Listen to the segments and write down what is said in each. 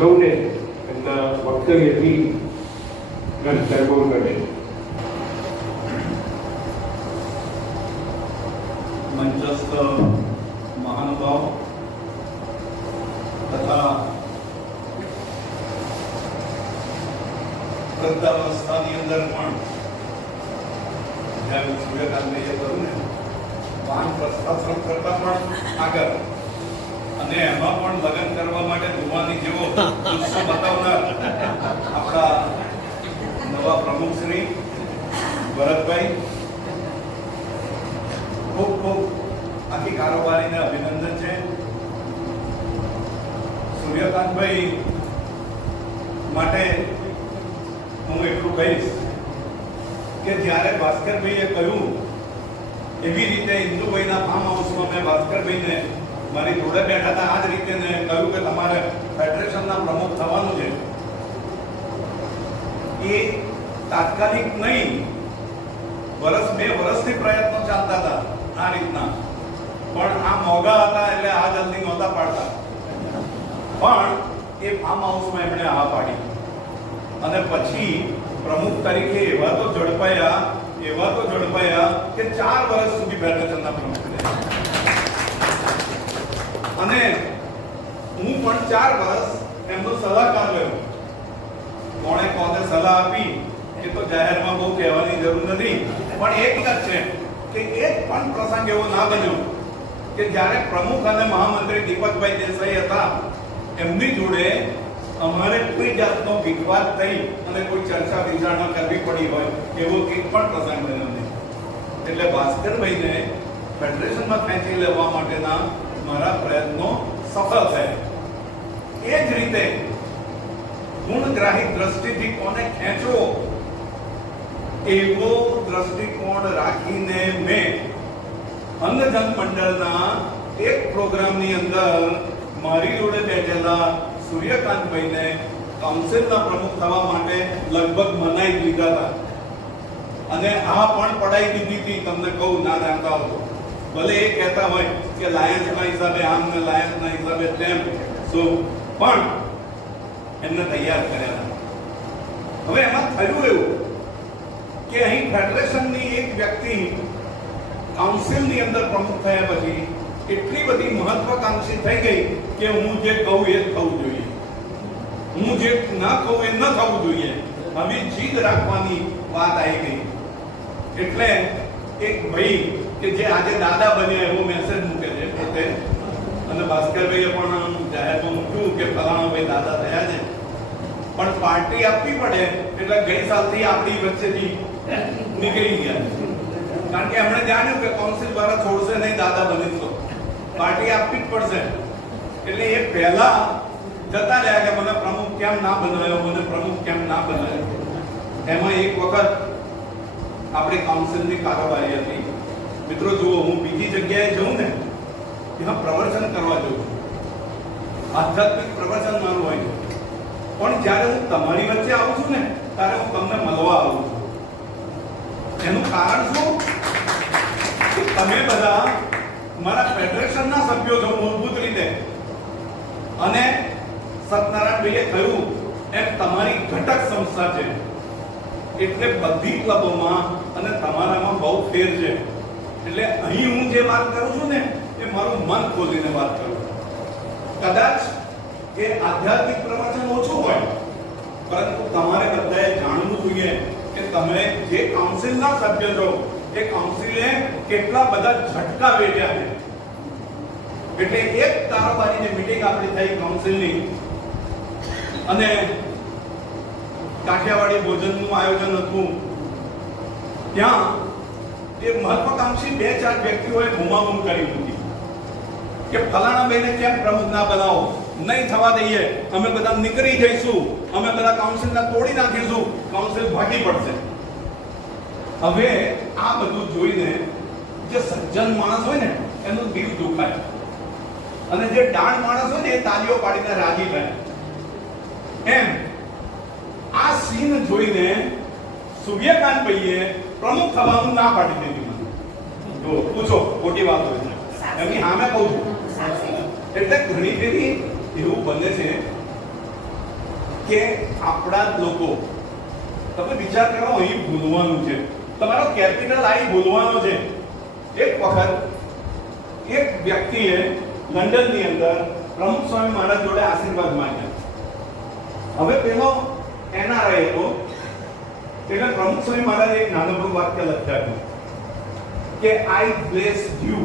સૌને એમના વક્તવ્યથી સરભોર કરે. મંચસ્થ મહાનુભાવ તથા વૃદ્ધાવસ્થાની અંદર પણ જ્યારે સૂર્યકાંતભાઈએ કહ્યું ને વાન પ્રસ્થાશ્રમ કરતા પણ આગળ અને એમાં પણ લગ્ન કરવા માટે જુવાની જેવો ઉત્સાહ બતાવનાર આપણા નવા પ્રમુખ શ્રી ભરતભાઈ, ખૂબ ખૂબ આખી કારોબારીને અભિનંદન છે. સૂર્યકાંતભાઈ માટે હું એટલું કહીશ કે જ્યારે ભાસ્કરભાઈએ કહ્યું એવી રીતે ઇન્દુભાઈના ફાર્મ હાઉસમાં મેં ભાસ્કરભાઈને મારી જોડે બેઠા હતા આ જ રીતે ને કહ્યું કે તમારે ફેડરેશનના પ્રમુખ થવાનું છે. એ તાત્કાલિક નહીં, બે વર્ષથી પ્રયત્નો ચાલતા હતા આ રીતના, પણ આ મોંઘા હતા એટલે આ જલ્દી નહોતા પાડતા. પણ એ ફાર્મ હાઉસમાં એમણે આ પાડી અને પછી પ્રમુખ તરીકે એવા તો ઝડપાયા કે 4 વર્ષ સુધી ફેડરેશનના પ્રમુખ રહ્યા. અને હું પણ 4 વર્ષ એમનો સલાહકાર રહ્યો. કોને સલાહ આપી એ તો જાહેરમાં બહુ કહેવાની જરૂર નથી, પણ એક જ છે કે એક પણ પ્રસંગ એવો ના બન્યો કે જ્યારે પ્રમુખ અને મહામંત્રી દીપકભાઈ દેસાઈ હતા એમની જોડે અમારે કોઈ જાતનો વિવાદ થઈ અને કોઈ ચર્ચા વિચારણા કરવી પડી હોય એવો એક પણ પ્રસંગ બન્યો નહીં. એટલે ભાસ્કરભાઈને ફેડરેશનમાં ખેંચી લેવા માટેના મારા પ્રયત્નો સફળ થયા. એ જ રીતે ગુણગ્રાહી દ્રષ્ટિથી કોને ખેંચવો એવો દ્રષ્ટિકોણ રાખીને મેં અંધજન મંડળના એક પ્રોગ્રામની અંદર મારી જોડે બેઠેલા સૂર્યકાંતભાઈને કાઉન્સિલના પ્રમુખ થવા માટે લગભગ મનાઈ લીધા હતા અને આ પણ પડાઈ દીધી હતી. તમને કહું ના જાણતા હો ભલે એ કહેતા હોય કે લાયન્સના હિસાબે આમ ને લાયન્સના હિસાબે તેમ, પણ એમને તૈયાર કર્યા. હવે એમાં થયું એવું કે અહીં ફેડરેશનની એક વ્યક્તિ કાઉન્સિલની અંદર પ્રમુખ થયા પછી એટલી બધી મહત્વાકાંક્ષી થઈ ગઈ કે હું જે કહું એ જ થવું જોઈએ, હું જે ના કહું એ ન થવું જોઈએ. હવે જીદ રાખવાની વાત આવી ગઈ. એટલે એક ભાઈ કે જે આજે દાદા બન્યા એવો મેસેજ મૂકે છે પોતે, અને ભાસ્કરભાઈએ પણ જાહેરમાં મૂક્યું કે ફલાણા ભાઈ દાદા થયા છે, પણ પાર્ટી આપવી પડે એટલે ગઈ સાલથી આપણી વચ્ચેથી નીકળી ગયા. કારણ કે એમણે જાણ્યું કે કાઉન્સિલ દ્વારા છોડશે નહીં, દાદા બનીશું, પાર્ટી આપવી જ પડશે. એટલે એ પહેલા જતા રહ્યા કે મને પ્રમુખ કેમ ના બનાવ્યો, મને પ્રમુખ કેમ ના બનાવ્યો. એમાં એક વખત આપણી કાઉન્સિલની કારોબારી હતી. મિત્રો જુઓ, હું બીજી જગ્યાએ જઉં ને ત્યાં પ્રવચન કરવા જઉં, આધ્યાત્મિક પ્રવચન મારું હોય, પણ જ્યારે હું તમારી વચ્ચે આવું છું ને ત્યારે હું તમને મળવા આવું છું. એનું કારણ શું કે તમે બધા મારા ફેડરેશનના સભ્યો છો મૂળભૂત રીતે, અને સત્યનારાયણભાઈએ કહ્યું એમ તમારી ઘટક સંસ્થા છે. એટલે બધી ક્લબોમાં અને તમારામાં બહુ ફેર છે. એટલે અહીં હું જે વાત કરું છું ને એ મારું મન ખોલીને વાત કરું. કદાચ એ આધ્યાત્મિક પ્રવચન ઓછું હોય, પરંતુ તમારે બધાએ જાણવું જોઈએ કે તમે જે કાઉન્સિલના સભ્ય છો એ કાઉન્સિલે કેટલા બધા ઝટકા વેઠ્યા છે. એટલે એક કારોબારીની મીટિંગ આપણી થઈ કાઉન્સિલની, અને કાઠિયાવાડી ભોજનનું આયોજન હતું. ત્યાં એ મહત્વાકાંક્ષી 2-4 વ્યક્તિઓએ બૂમાબૂમ કરી હતી કે ફલાણા ભાઈને કેમ પ્રમુખ ના બનાવો, નહીં થવા દઈએ, અમે બધા નીકળી જઈશું, અમે બધા કાઉન્સિલને તોડી નાખીશું, કાઉન્સિલ ભાગી પડશે. હવે આ બધું જોઈને જે સજ્જન માણસ હોય ને એનું દિલ દુખાય, અને જે ડાણ માણસ હોય ને એ તાલીઓ પાડીને રાજી થાય. એમ આ સીન જોઈને સૂર્યકાંતભાઈએ પ્રમુખ થવાનું ના પાડી દીધી. જો પૂછો, ખોટી વાત હોય છે એમની સામે કહું છું. એટલે ઘણી ફેરી એવું બને છે કે આપણા જ લોકો, તમે વિચાર કરો અહીં ભૂલવાનું છે, તમારો કેપિટલ આઈ ભૂલવાનો છે. એક વખત એક વ્યક્તિએ લંડનની અંદર પ્રમુખ સ્વામી મહારાજ જોડે આશીર્વાદ માંગ્યા. હવે પેલો એનઆરઆઈ હતો, તેને પ્રમુખ સ્વામી મહારાજે એક નાનકડું વાક્ય લખ્યું કે આઈ બ્લેસ યુ.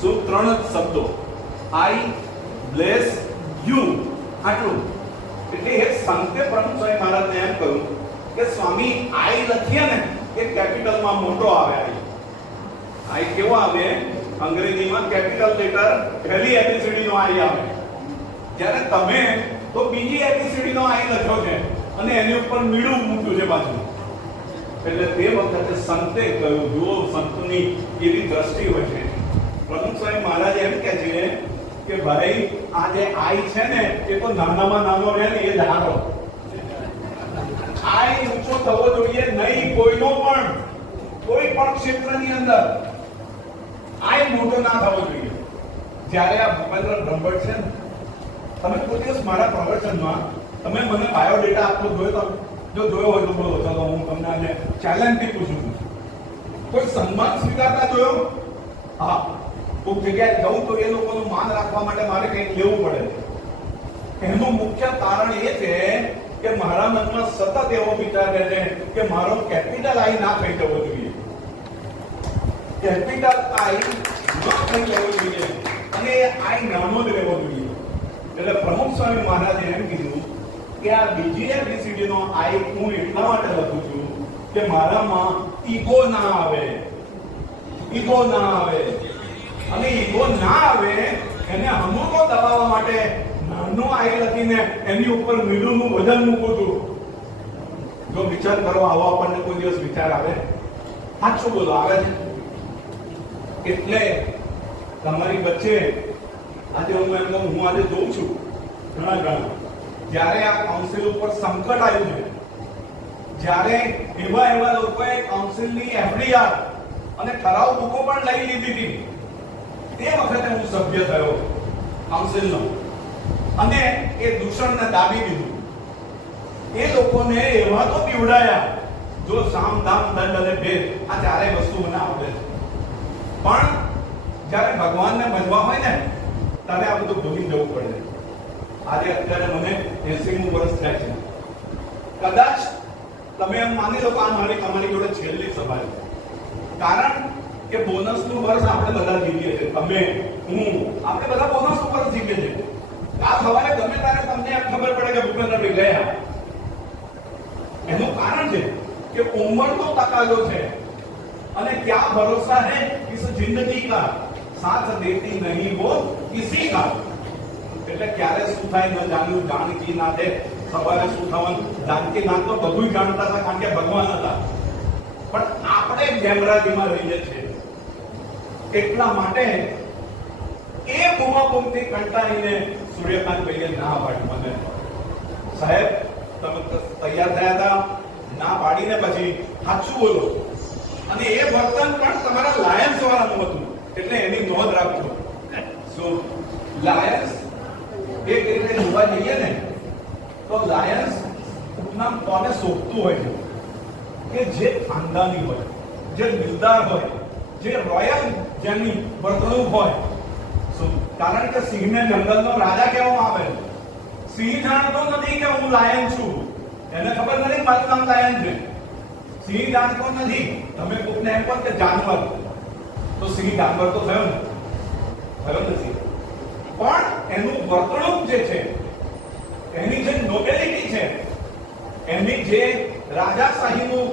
શું? 3 જ શબ્દો, આઈ બ્લેસ યુ, આટલું. એટલે એ સંતે પ્રમુખ સ્વામી મહારાજને એમ કહ્યું કે સ્વામી આઈ લખીએ ને એ કેપિટલમાં મોટો આવે. આઈ કેવો આવે? અંગ્રેજીમાં કેપિટલ લેટર પહેલી એબીસીડી નો આઈ આવે, જ્યારે તમે તો બીજી એબીસીડી નો આઈ લખ્યો છે અને એની ઉપર મીડું મૂક્યું છે પાછું. એટલે તે વખતે સંતે કહ્યું, જુઓ સંતની એવી દ્રષ્ટિ હોય છે. પ્રમુખ સ્વામી મહારાજ એમ કહે છે કે ભાઈ આ જે આઈ છે ને એ તો નાનામાં નાનો રહે ને એ ધારો. આઈ ઊંચો થવો જોઈએ નહીં કોઈનો પણ, કોઈ પણ ક્ષેત્રની અંદર આઈ મોટો ના થવો જોઈએ. જ્યારે આ ભૂપેન્દ્ર બ્રહ્મભટ્ટ છે ને, તમે કોઈ દિવસ મારા પ્રવચનમાં તમે મને બાયોડેટા આપતો જોયો? જો જોયો હોય તો બોલો, ચાલો હું તમને આજે ચેલેન્જથી પૂછું છું. કોઈ સન્માન સ્વીકારતા જોયો? હા, કોઈક જગ્યાએ જવું તો એ લોકોનું માન રાખવા માટે મારે કંઈક લેવું પડે. એનું મુખ્ય કારણ એ છે કે મારા મનમાં સતત એવો વિચાર રહે છે કે મારો કેપિટલ આઈ ના થઈ જવો જોઈએ, કેપિટલ આઈ ન થઈ જવો જોઈએ અને આઈ નાનો જ રહેવો જોઈએ. એટલે પ્રમુખ સ્વામી મહારાજે એમ કીધું કે આ બીજી એબીસીડી નો આઈ હું એટલા માટે લખું છું કે મારામાં ઈગો ના આવે, ઈગો ના આવે. અને ઈગો ના આવે એને હમુકો દબાવવા માટે નાનો આઈ લખીને એની ઉપર મીડુંનું વજન મૂકું છું. જો વિચાર કરો, આવો આપણને કોઈ દિવસ વિચાર આવે? સાચું બોલો, આવે છે? એટલે તમારી વચ્ચે આજે હું એમ કહું, હું આજે જોઉં છું ઘણા જ્યારે આ કાઉન્સિલ ઉપર સંકટ આવ્યું છે, જ્યારે એવા લોકોએ કાઉન્સિલની એફડીઆર અને ઠરાવ બુકો પણ લઈ લીધી હતી, તે વખતે હું સભ્ય થયો કાઉન્સિલનો અને એ દૂષણને દાબી દીધું. એ લોકોને એવા તો પીવડાયા, જો સામ દામ દંડ અને ભેદ આ ચારેય વસ્તુ મને આવડે છે, પણ જ્યારે ભગવાનને ભજવા હોય ને ત્યારે આ બધું ભૂલી જવું પડે. આજે અત્યારે મને 80મું વર્ષ થાય છે. કદાચ તમે એમ માની લો કે આ મારી તમારી જોડે છેલ્લી સભા છે, કારણ કે બોનસનું વર્ષ આપણે બધા જીવીએ છીએ. તમે, હું, આપણે બધા બોનસનું વર્ષ જીવીએ છીએ. આ સવારે ગમે ત્યારે તમને એમ ખબર પડે કે ભૂપેન્દ્રભાઈ ગયા. એનું કારણ છે કે ઉંમરનો તકાજો છે અને क्या भरोसा है इस जिंदगी का, साथ देती नहीं वो किसी का. એટલે ક્યારે શું થાય ન જાણ્યું, જાણકી ના દે સવારે શું થવાનું. જાનકી નાથ તો બધું જાણતા હતા કારણ કે ભગવાન હતા, પણ આપણે ગેમરાજીમાં રહીએ છીએ. એટલા માટે એ બૂમાબૂમથી કંટાળીને સૂર્યકાંતભાઈએ ના પાડી મને. સાહેબ તમે તૈયાર થયા હતા, ના પાડીને પછી સાચું બોલો. અને એ વર્તન પણ તમારા લાયન્સ વાળાનું હતું, એટલે એની નોંધ રાખજો. શું લાયન્સ એક રીતે જોવા જઈએ ને તો લાયન્સ ઉપનામ કોને શોભતું હોય છે? કે જે ખાનદાની હોય, જે દિલદાર હોય, જે રોયલ જેની વર્તણૂક હોય. કારણ કે સિંહને જંગલનો રાજા કહેવામાં આવે. સિંહ જાણતો નથી કે હું લાયન છું, એને ખબર નથી મારું નામ લાયન છે. સિંહ જાણતો નથી. તમે કોકને એમ કહો કે જાનવર, તો સિંહ જાનવર તો થયો ને? થયો નથી. પણ એનું વર્તણૂક જે છે, એની જે નોબેલિટી છે, એની જે રાજાશાહીનું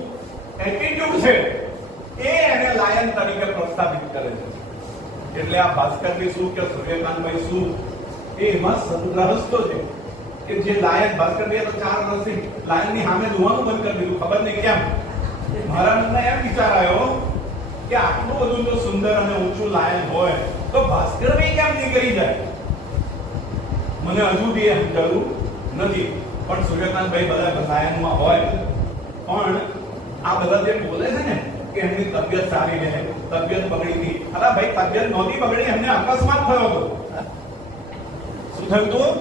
એટીટ્યુડ છે, એ એને લાયન તરીકે પ્રસ્થાપિત કરે છે. એટલે આ ભાસ્કરભાઈ શું કે સૂર્યકાંતભાઈ શું, એ એમાં સંગ્રહસ્તો છે કે જે લાયન, ભાસ્કરભાઈએ તો 4 વર્ષથી લાયનની સામે જોવાનું બંધ કરી દીધું. ખબર નહીં કેમ. મારા મનમાં એમ વિચાર આવ્યો કે આટલું બધું જો સુંદર અને ઊંચું લાયન હોય તો ભાસ્કરભાઈ કેમ નીકળી જાય? મને હજુ બી એમ જરૂર નથી. પણ સૂર્યકાંતભાઈ બધા લાયનમાં હોય, પણ આ બધા જે બોલે છે ને કે એમની તબિયત સારી રહે, તબિયત બગડી ગઈ. અરે ભાઈ, તબિયત નહોતી બગડી, એમને અકસ્માત થયો હતો. શું થયું હતું?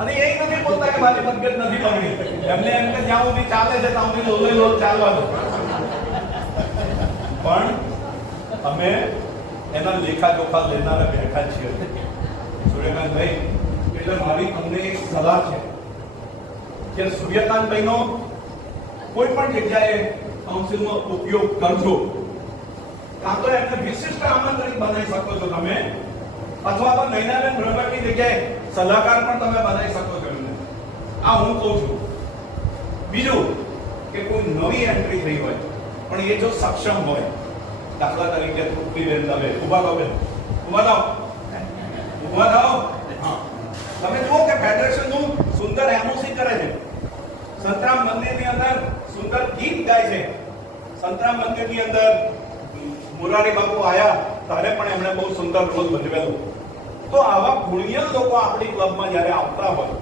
અને એ નથી બોલતા કે મારી તબિયત નથી બગડી, એમને એમ કે જ્યાં સુધી ચાલે છે ત્યાં સુધી લોલે લોલ ચાલવા દો. પણ અમે એના લેખા જોખા લેનારા બેઠા છીએ. સૂર્યકાંતભાઈ, એટલે મારી તમને એક સલાહ છે કે સૂર્યકાંતભાઈનો કોઈ પણ જગ્યાએ કાઉન્સિલમાં ઉપયોગ કરજો. કાં તો એમને વિશિષ્ટ આમંત્રિત બનાવી શકો છો તમે, અથવા તો નૈનાબેન બ્રહ્મની જગ્યાએ સલાહકાર પણ તમે બનાવી શકો છો એમને. આ હું કહું છું. બીજું કે કોઈ નવી એન્ટ્રી થઈ હોય પણ એ જો સક્ષમ હોય, દાખલા તરીકે તૃપ્તિબેન દવે, ઉભા રહો બેન, ઉભા રહો, ઉભા રહો. હા, તમે જુઓ કે ફેડરેશનનું સુંદર એમઓસી કરે છે, સંતરામ મંદિરની અંદર સુંદર ગીત ગાય છે, સંતરામ મંદિરની અંદર મોરારી બાપુ આયા ત્યારે પણ એમણે બહુ સુંદર રોલ ભજવેલું. તો આવા પુણ્ય લોકો આપણી ક્લબમાં જ્યારે આવતા હોય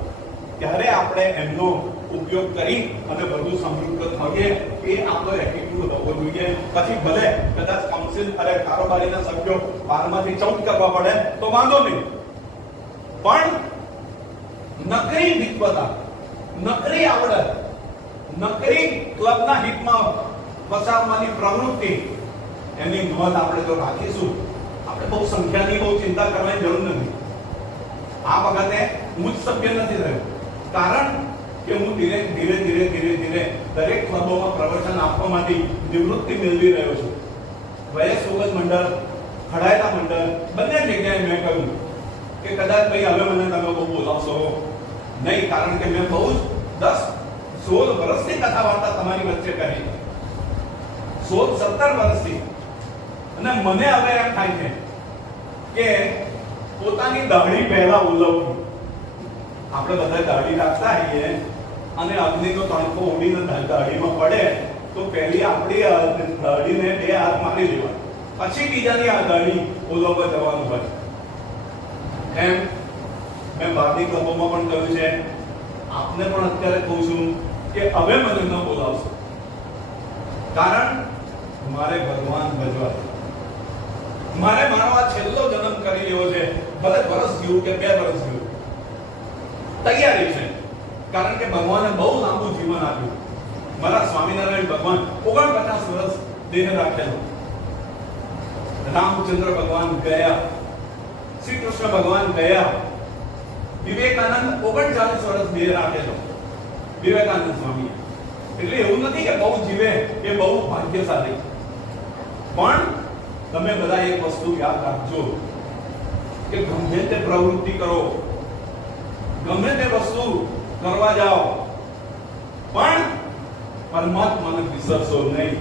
ત્યારે આપણે એમનો ઉપયોગ કરી અને વધુ સમૃદ્ધ થઈએ એ આપણો એટીટ્યુડ હોવો જોઈએ. પછી ભલે કદાચ કાઉન્સિલ અને કારોબારીના સભ્યો 12માંથી 14 કરવા પડે તો વાંધો નહીં, પણ નકરી વિદ્વતા, નકરી આવડત, નકરી ક્લબના હિતમાં વસાવવાની પ્રવૃત્તિ, એની નોંધ આપણે જો રાખીશું, આપણે બહુ સંખ્યાની બહુ ચિંતા કરવાની જરૂર નથી. આ વખતે હું જ સભ્ય નથી રહ્યો, કારણ કે હું ધીરે ધીરે દરેક ક્લબોમાં પ્રવચન આપવામાંથી નિવૃત્તિ મેળવી રહ્યો છું. વયસ સોગત મંડળ, ખડાયતા મંડળ, બંને જગ્યાએ મેં કહ્યું કે કદાચ ભાઈ હવે મને તમે બહુ બોલાવશો નહીં, કારણ કે મેં બહુ જ 10-16 વર્ષથી કથા વાર્તા તમારી વચ્ચે કરી, 16-17 વર્ષથી. અને મને હવે એમ થાય છે કે પોતાની દાઢી પહેલા ઉલવવું. આપણે બધા દાઢી રાખતા હોઈએ અને અગ્નિનો તણખો ઉડીને દાઢીમાં પડે તો પહેલી આપણી દાઢીને 2 હાથ મારી લેવા, પછી બીજાની આ દાઢી ઉલવવા જવાનું હોય. એમ મેં બહારની ક્લબોમાં પણ કહ્યું છે, આપને પણ અત્યારે કહું છું કે હવે મને ન બોલાવશો, કારણ મારે ભગવાન ભજવા, મારે મારો આ છેલ્લો જન્મ કરી લેવો છે. ભલે વર્ષ જીવું કે 2 વર્ષ જીવું, તૈયારી છે, કારણ કે ભગવાને બહુ લાંબુ જીવન આપ્યું. મારા સ્વામિનારાયણ ભગવાન 49 વર્ષ દેહ રાખેલો, રામચંદ્ર ભગવાન ગયા, શ્રી કૃષ્ણ ભગવાન ગયા, વિવેકાનંદ 39 વર્ષ દેહ રાખેલો, વિવેકાનંદ સ્વામી. એટલે એવું નથી કે બહુ જીવે એ બહુ ભાગ્યશાળી, પણ તમે બધા એક વસ્તુ યાદ રાખજો કે ગમે તે પ્રવૃત્તિ કરો, ગમે તે વસ્તુ કરવા જાઓ, પણ પરમાત્માને વિસરશો નહીં.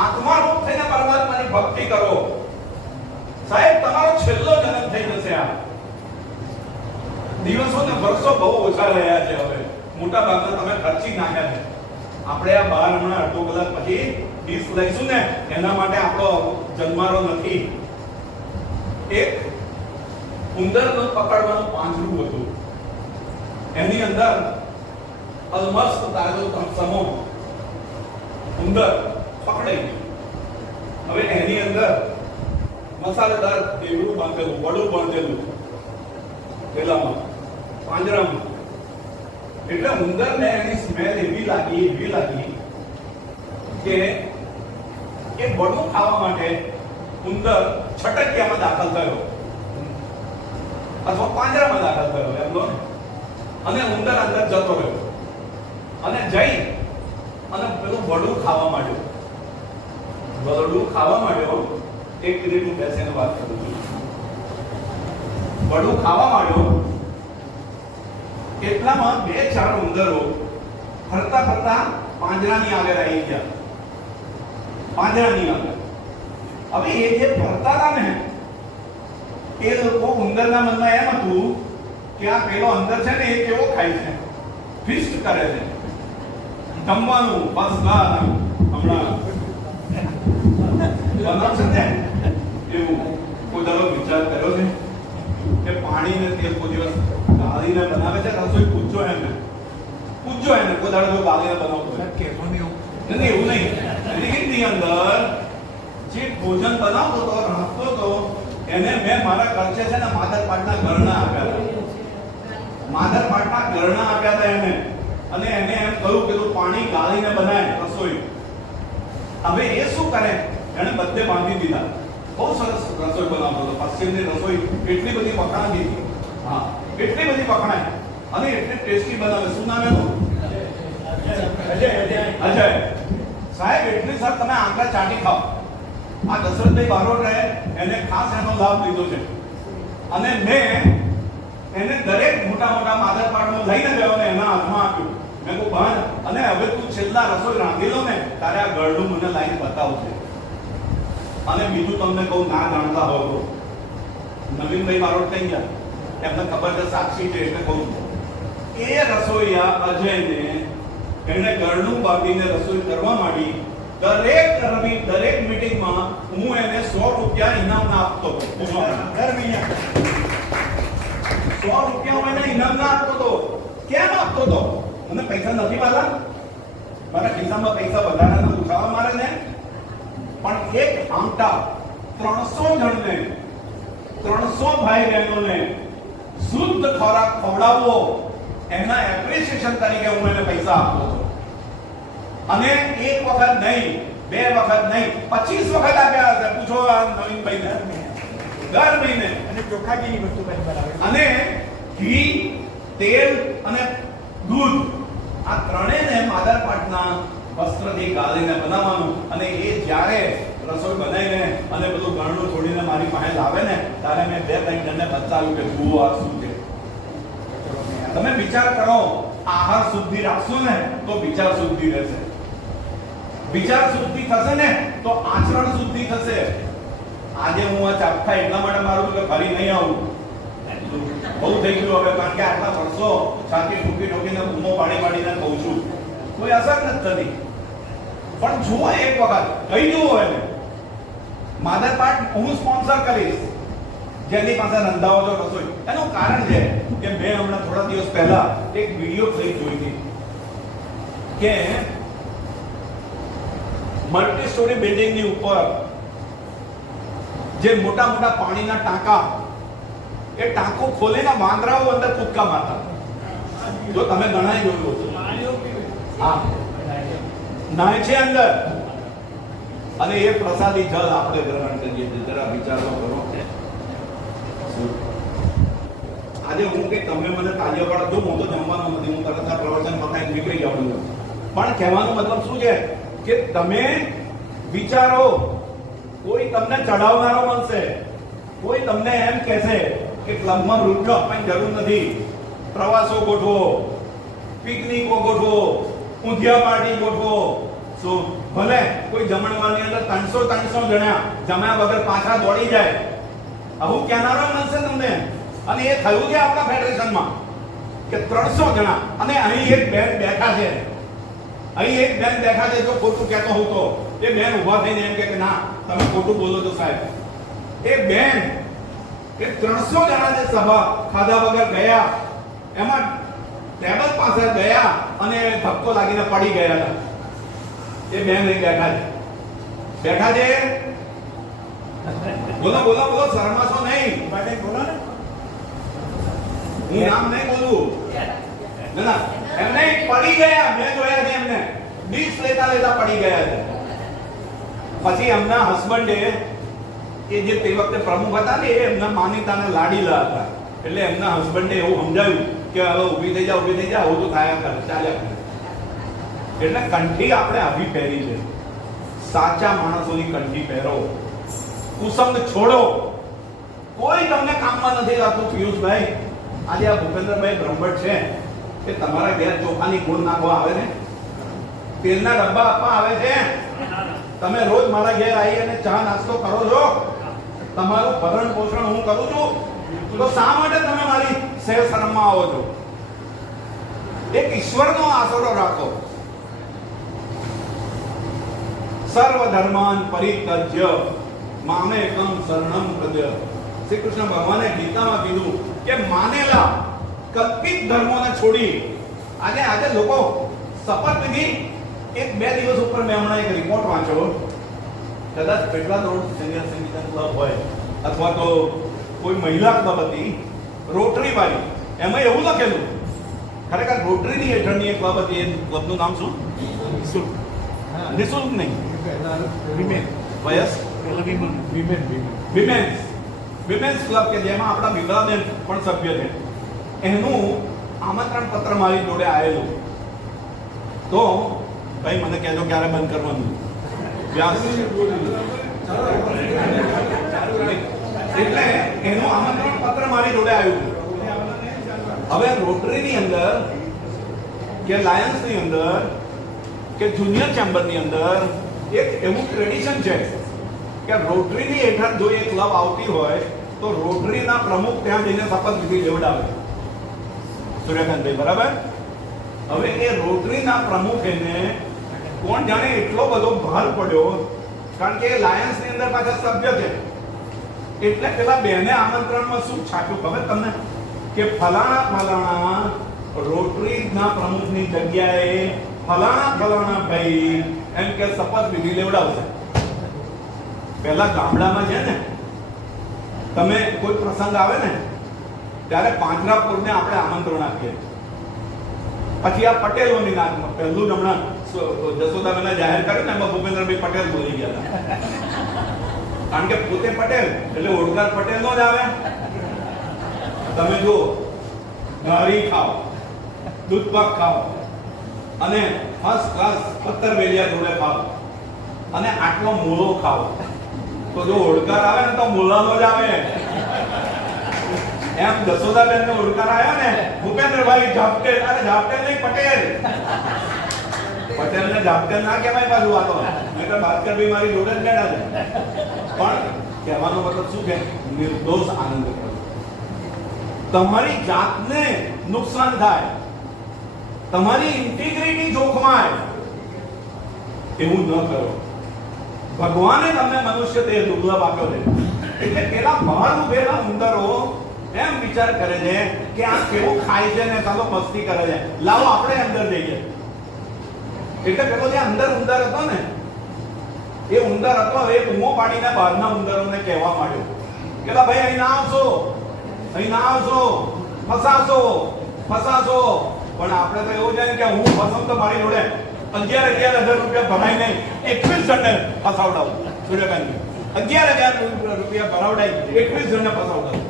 આત્મારૂપ થઈને પરમાત્માની ભક્તિ કરો. સાહેબ, તમારો છેલ્લો જન્મ થઈ જશે. આ દિવસો ને વર્ષો બહુ ઓછા રહ્યા છે. હવે મોટા ભાગના તમે ખર્ચી નાખ્યા છે. આપણે આ 12 હમણાં અડધો કલાક પછી ડીશ લઈશું ને, એના માટે આપણો જન્મારો નથી. એક ઉંદરનો પકડવાનું પાંજરું હતું, એની અંદર અલમસ્ત તાજો સમો ઉંદર પકડાઈ ગયું. હવે એની અંદર મસાલેદાર દેવડું બાંધેલું, વડું બાંધેલું પેલામાં પાંજરામાં. એટલે ઉંદરને એની સ્મેલ એવી લાગી કે એ વડું ખાવા માટે ઉંદર છટકિયામાં દાખલ થયો અથવા પાંજરામાં દાખલ થયો એમનો, અને ઉંદર અંદર જતો રહ્યો અને જઈ અને પેલું વડું ખાવા માંડ્યો. વડું ખાવા માંડ્યો, 1 મિનિટ હું બેસીને વાત કરું છું. વડું ખાવા માંડ્યો એટલામાં 2-4 ઉંદરો ફરતા ફરતા પાંજરાની આગળ આવી ગયા. પાંજરાની આગળ હવે એ જે ફરતા હતા ને, એ લોકો ઉંદરના મનમાં એમ હતું કે આ પેલો અંદર છે ને એ કેવો ખાય છે, ફિસ્ટ કરે છે, જમવાનું બસ ના હમણાં બનાવશે ને એવું. કોઈ દાડો વિચાર કર્યો છે કે પાણી ને તેલ કોઈ દિવસ ગાળીને બનાવે છે? રસોઈ પૂછજો એને કોઈ દાડો જો ગાળીને બનાવતો હોય કે એવું નહીં. એની અંદર જે ભોજન બનાવતો હતો, રાખતો હતો, એને મેં મારા ખર્ચે છે ને માધર પાટના ઘરના આપ્યા હતા. ઘરણા આપ્યા હતા એને, અને એને એમ કહ્યું કે તું પાણી ગાળીને બનાય રસોઈ. હવે એ શું કરે, એને બધે બાંધી દીધા. બહુ સરસ રસોઈ બનાવતો હતો. પશ્ચિમની રસોઈ એટલી બધી વખણાતી હતી, હા એટલી બધી વખણાય અને એટલી ટેસ્ટી બનાવે. શું નામ એનું? અજય. સાહેબ એટલી સર તમે આંગળા ચાટી ખાઓ. આ દશરથભાઈ બારોટ રહે એને ખાસ એનો લાભ લીધો છે. અને મેં એને દરેક મોટા મોટા માદર પાટનું લઈને ગયો ને એના હાથમાં આપ્યું. મેં કહું બહાર, અને હવે તું છેલ્લા રસોઈ રાંધી લો ને તારે આ ગળનું મને લાઈન બતાવશે. અને બીજું તમને કહું, ના જાણતા હોય તો નવીનભાઈ બારોટ થઈ ગયા, એમને ખબર છે સાક્ષી છે એટલે કહું. એ રસોઈયા અજયને એને ગળનું બાંધીને રસોઈ કરવા માંડી. દરેક મીટિંગમાં હું એને 100 રૂપિયા ઇનામ આપતો હતો. દર મહિને 100 રૂપિયા હું એને ઇનામ આપતો હતો. કેમ આપતો હતો? મને પૈસા નથી પાલા, મારા ખિસ્સામાં પૈસા વધારાના ઉઠાવવા મારે ને. પણ એક આમટા 300 જણને, 300 ભાઈ બહેનોને શુદ્ધ ખોરાક ખવડાવવો, એના એપ્રિસિએશન તરીકે હું એને પૈસા આપતો હતો. અને એક વખત નહીં, બે વખત નહીં, 25 વખત આપ્યા હશે. પૂછો આ નવીનભાઈને. દર મહિને. અને ચોખ્ખા ઘીની વસ્તુ બનાવે. અને ઘી, તેલ અને દૂધ, આ ત્રણેયને માદરપાટના વસ્ત્રથી ગાળીને બનાવવાનું. અને એ જ્યારે રસોઈ બનાવીને અને બધું ગળનું છોડીને મારી પાસે લાવે ને ત્યારે મેં 2-3 જણને બતાવ્યું કે જુઓ આ શું છે. તમે વિચાર કરો, આહાર શુદ્ધિ રાખશો ને તો વિચાર શુદ્ધિ રહેશે. વિચાર શુદ્ધિ થશે ને તો આચરણ શુદ્ધિ થશે. આજે હું આ ચાપખા એટલા માટે મારું છું કે ફરી નહીં આવું. બહુ થઈ ગયું હવે, કારણ કે આટલા વર્ષો છાતી ઠોકીને બૂમો પાડીને કહું છું, કોઈ અસર નથી થતી. પણ જુઓ એક વખત, કહી જુઓ એને. માદરપાટ હું સ્પોન્સર કરીશ જેની પાસે રંધાવો છો રસોઈ. એનું કારણ છે કે મેં હમણાં થોડા દિવસ પહેલા એક વિડિયો ક્લિપ જોઈ હતી કે મલ્ટી સ્ટોરી બિલ્ડિંગની ઉપર જે મોટા મોટા પાણીના ટાંકા, એ ટાંકો ખોલીને વાંદરાઓ અંદર કૂદકા મારતા. જો તમે ગણાય જોયું હશે. હા, નાય છે અંદર. અને એ પ્રસાદી જળ આપણે ગ્રહણ કરીએ છીએ. જરા વિચારો કરો. આજે હું કે તમે મને તાળીઓ પાડો, જો હું તો જમવાનો નથી, હું તરત આ પ્રવચન પતાવીને નીકળી જાઉં. પણ કહેવાનો મતલબ શું છે કે તમે વિચારો. કોઈ તમને ચડાવનારો બનશે, કોઈ તમને એમ કહેશે કે ક્લબમાં રૂપિયો આપવાની જરૂર નથી, પ્રવાસો ગોઠવો, પિકનિકો ગોઠવો, ઊંધિયા પાર્ટી ગોઠવો. શું ભલે કોઈ જમણવારની અંદર 300 જણા જમ્યા વગર પાછા દોડી જાય, આવું કહેનારો બનશે તમને. અને એ થયું છે આપણા ફેડરેશનમાં કે 300 જણા. અને અહીં એક બેન બેઠા છે, જો ખોટું કહેતો હું તો એ બેન ઊભા થઈને એમ કે ના તમે ખોટું બોલો છો સાહેબ. એ બેન કે 300 જણા જે સભા ખાધા વગર ગયા, એમાં ટેબલ પાસે ગયા અને ધક્કો લાગીને પડી ગયા હતા. એ બેન અહીં બેઠા છે. બોલો શરમાશો નહીં. બોલો ને, હું નામ નહીં બોલું. ના એમને પડી ગયા, મેં જોયા છે એમને ડીશ લેતા પડી ગયા છે. પછી એમના હસબન્ડે, એ જે તે વખતે પ્રમુખ હતા ને, એ એમના માનીતાને લાડીલા હતા. એટલે એમના હસબન્ડે એવું સમજાવ્યું કે હવે ઊભી થઈ જા, આવું તો થાય કરે, ચાલ્યા કરે. એટલે કંઠી આપણે આવી પહેરી છે. સાચા માણસોની કંઠી પહેરો, કુસંગ છોડો. કોઈ તમને કામમાં નથી લાગતું. પિયુષભાઈ, આજે આ ભૂપેન્દ્રભાઈ બ્રહ્મભટ્ટ છે કે તમારા ઘેર ચોખાની ગોળ નાખવા આવે છે, તેલના ડબ્બા આપવા આવે છે. તમે રોજ મારા ઘેર આવી અને ચા નાસ્તો કરો છો, તમારું ભરણ પોષણ હું કરું છું, તો શા માટે તમે મારી સેવ શરમમાં આવો છો? એક ઈશ્વરનો આશરો રાખો. સર્વ ધર્માન પરિત્યજ્ય મામેકમ શરણમ પ્રજ્ય. શ્રી કૃષ્ણ ભગવાને ગીતામાં કીધું કે માનેલા કલ્પિત ધર્મોને છોડી. આજે લોકો શપથવિધિ 1-2 દિવસ ઉપર મેં હમણાં એક રિપોર્ટ વાંચ્યો, કદાચ Petlad road senior citizen club હોય અથવા તો કોઈ મહિલા ક્લબ હતી રોટરી વાળી, એમાં એવું લખેલું ખરેખર રોટરીની હેઠળની એક ક્લબ હતી. એ ક્લબનું નામ શું? નિશુલ્ક નહીં, વયસ વિમેન્સ ક્લબ કે જેમાં આપણા વિમલાબેન પણ સભ્ય છે. એનું આમંત્રણ પત્ર મારી જોડે આવેલું. તો ભાઈ મને કહેજો ક્યારે બંધ કરવાનું. વ્યાસ એટલે એનું આમંત્રણ પત્ર મારી જોડે આવ્યું. હવે રોટરીની અંદર કે લાયન્સની અંદર કે જુનિયર ચેમ્બરની અંદર એક એવું ટ્રેડિશન છે કે રોટરીની હેઠળ જો એક ક્લબ આવતી હોય તો રોટરીના પ્રમુખ ત્યાં જઈને શપથવિધિ લેવડાવે. સૂર્યકાંતભાઈ બરાબર. હવે એ રોટરીના પ્રમુખને કોણ જાણે એટલો બધો ભાર પડ્યો, કારણ કે લાયન્સની અંદર પાછા સભ્ય છે. એટલે પેલા બેને આમંત્રણમાં શું છાપ્યું ખબર તમને? કે ફલાણા રોટરીના પ્રમુખની જગ્યાએ ફલાણા ભાઈ એમ કે શપથવિધિ લેવડાવશે. પહેલા ગામડામાં છે ને, તમે કોઈ પ્રસંગ આવે ને ત્યારે પાંજરાપુરને આપણે આમંત્રણ આપીએ. પછી આ પટેલોની નાતમાં પહેલું જ હમણાં જશોદાબેને જાહેર કર્યું ને, એમાં ભૂપેન્દ્રભાઈ પટેલ બોલી ગયા હતા. કારણ કે પોતે પટેલ એટલે ઓળખાર પટેલ નો જ આવે. તમે જો ઘારી ખાઓ, દૂધ પાક ખાઓ અને ફર્સ્ટ ક્લાસ પત્તર વેલિયા જોડે ખાઓ અને આટલો મૂળો ખાઓ તો જો ઓળખાર આવે ને તો મૂળાનો જ આવે. એમ જશોદાબેન નો ઓળખાર આવ્યો ને, ભૂપેન્દ્રભાઈ ઝાપટેલ. અરે ઝાપટેલ નહીં, પટેલ. પટેલ ને ઝાપટેલ ના કહેવાય પાછું. આ તો મેં તો ભાસ્કરભાઈ મારી જોડે જ બેઠા છે. પણ કહેવાનો મતલબ શું છે? નિર્દોષ આનંદ કરો. તમારી જાતને નુકસાન થાય, તમારી ઇન્ટિગ્રિટી જોખમાય, એવું ન કરો. ભગવાને તમને મનુષ્ય દેહ દુર્લભ આપ્યો છે. એટલે પેલા બહાર ઉભેલા ઉંદરો એમ વિચાર કરે છે કે આ કેવું ખાય છે ને ચાલો મસ્તી કરે છે, લાવો આપણે અંદર જઈએ. એટલે પેલો જે અંદર ઉંદર હતો ને, એ ઉંદર હતો એ બૂમો પાડીને બહારના ઉંદરોને કહેવા માંડ્યો કે ભાઈ અહીં ના આવશો, અહીં ના આવશો, ફસાશો. પણ આપણે તો એવું છે કે હું ફસમ તો મારી જોડે 11,000 રૂપિયા ભરાઈને 21 જણને ફસાવડાવું. સૂર્યકાંત 11,000 રૂપિયા ભરાવડાઈ 21 જણને ફસાવડાવું.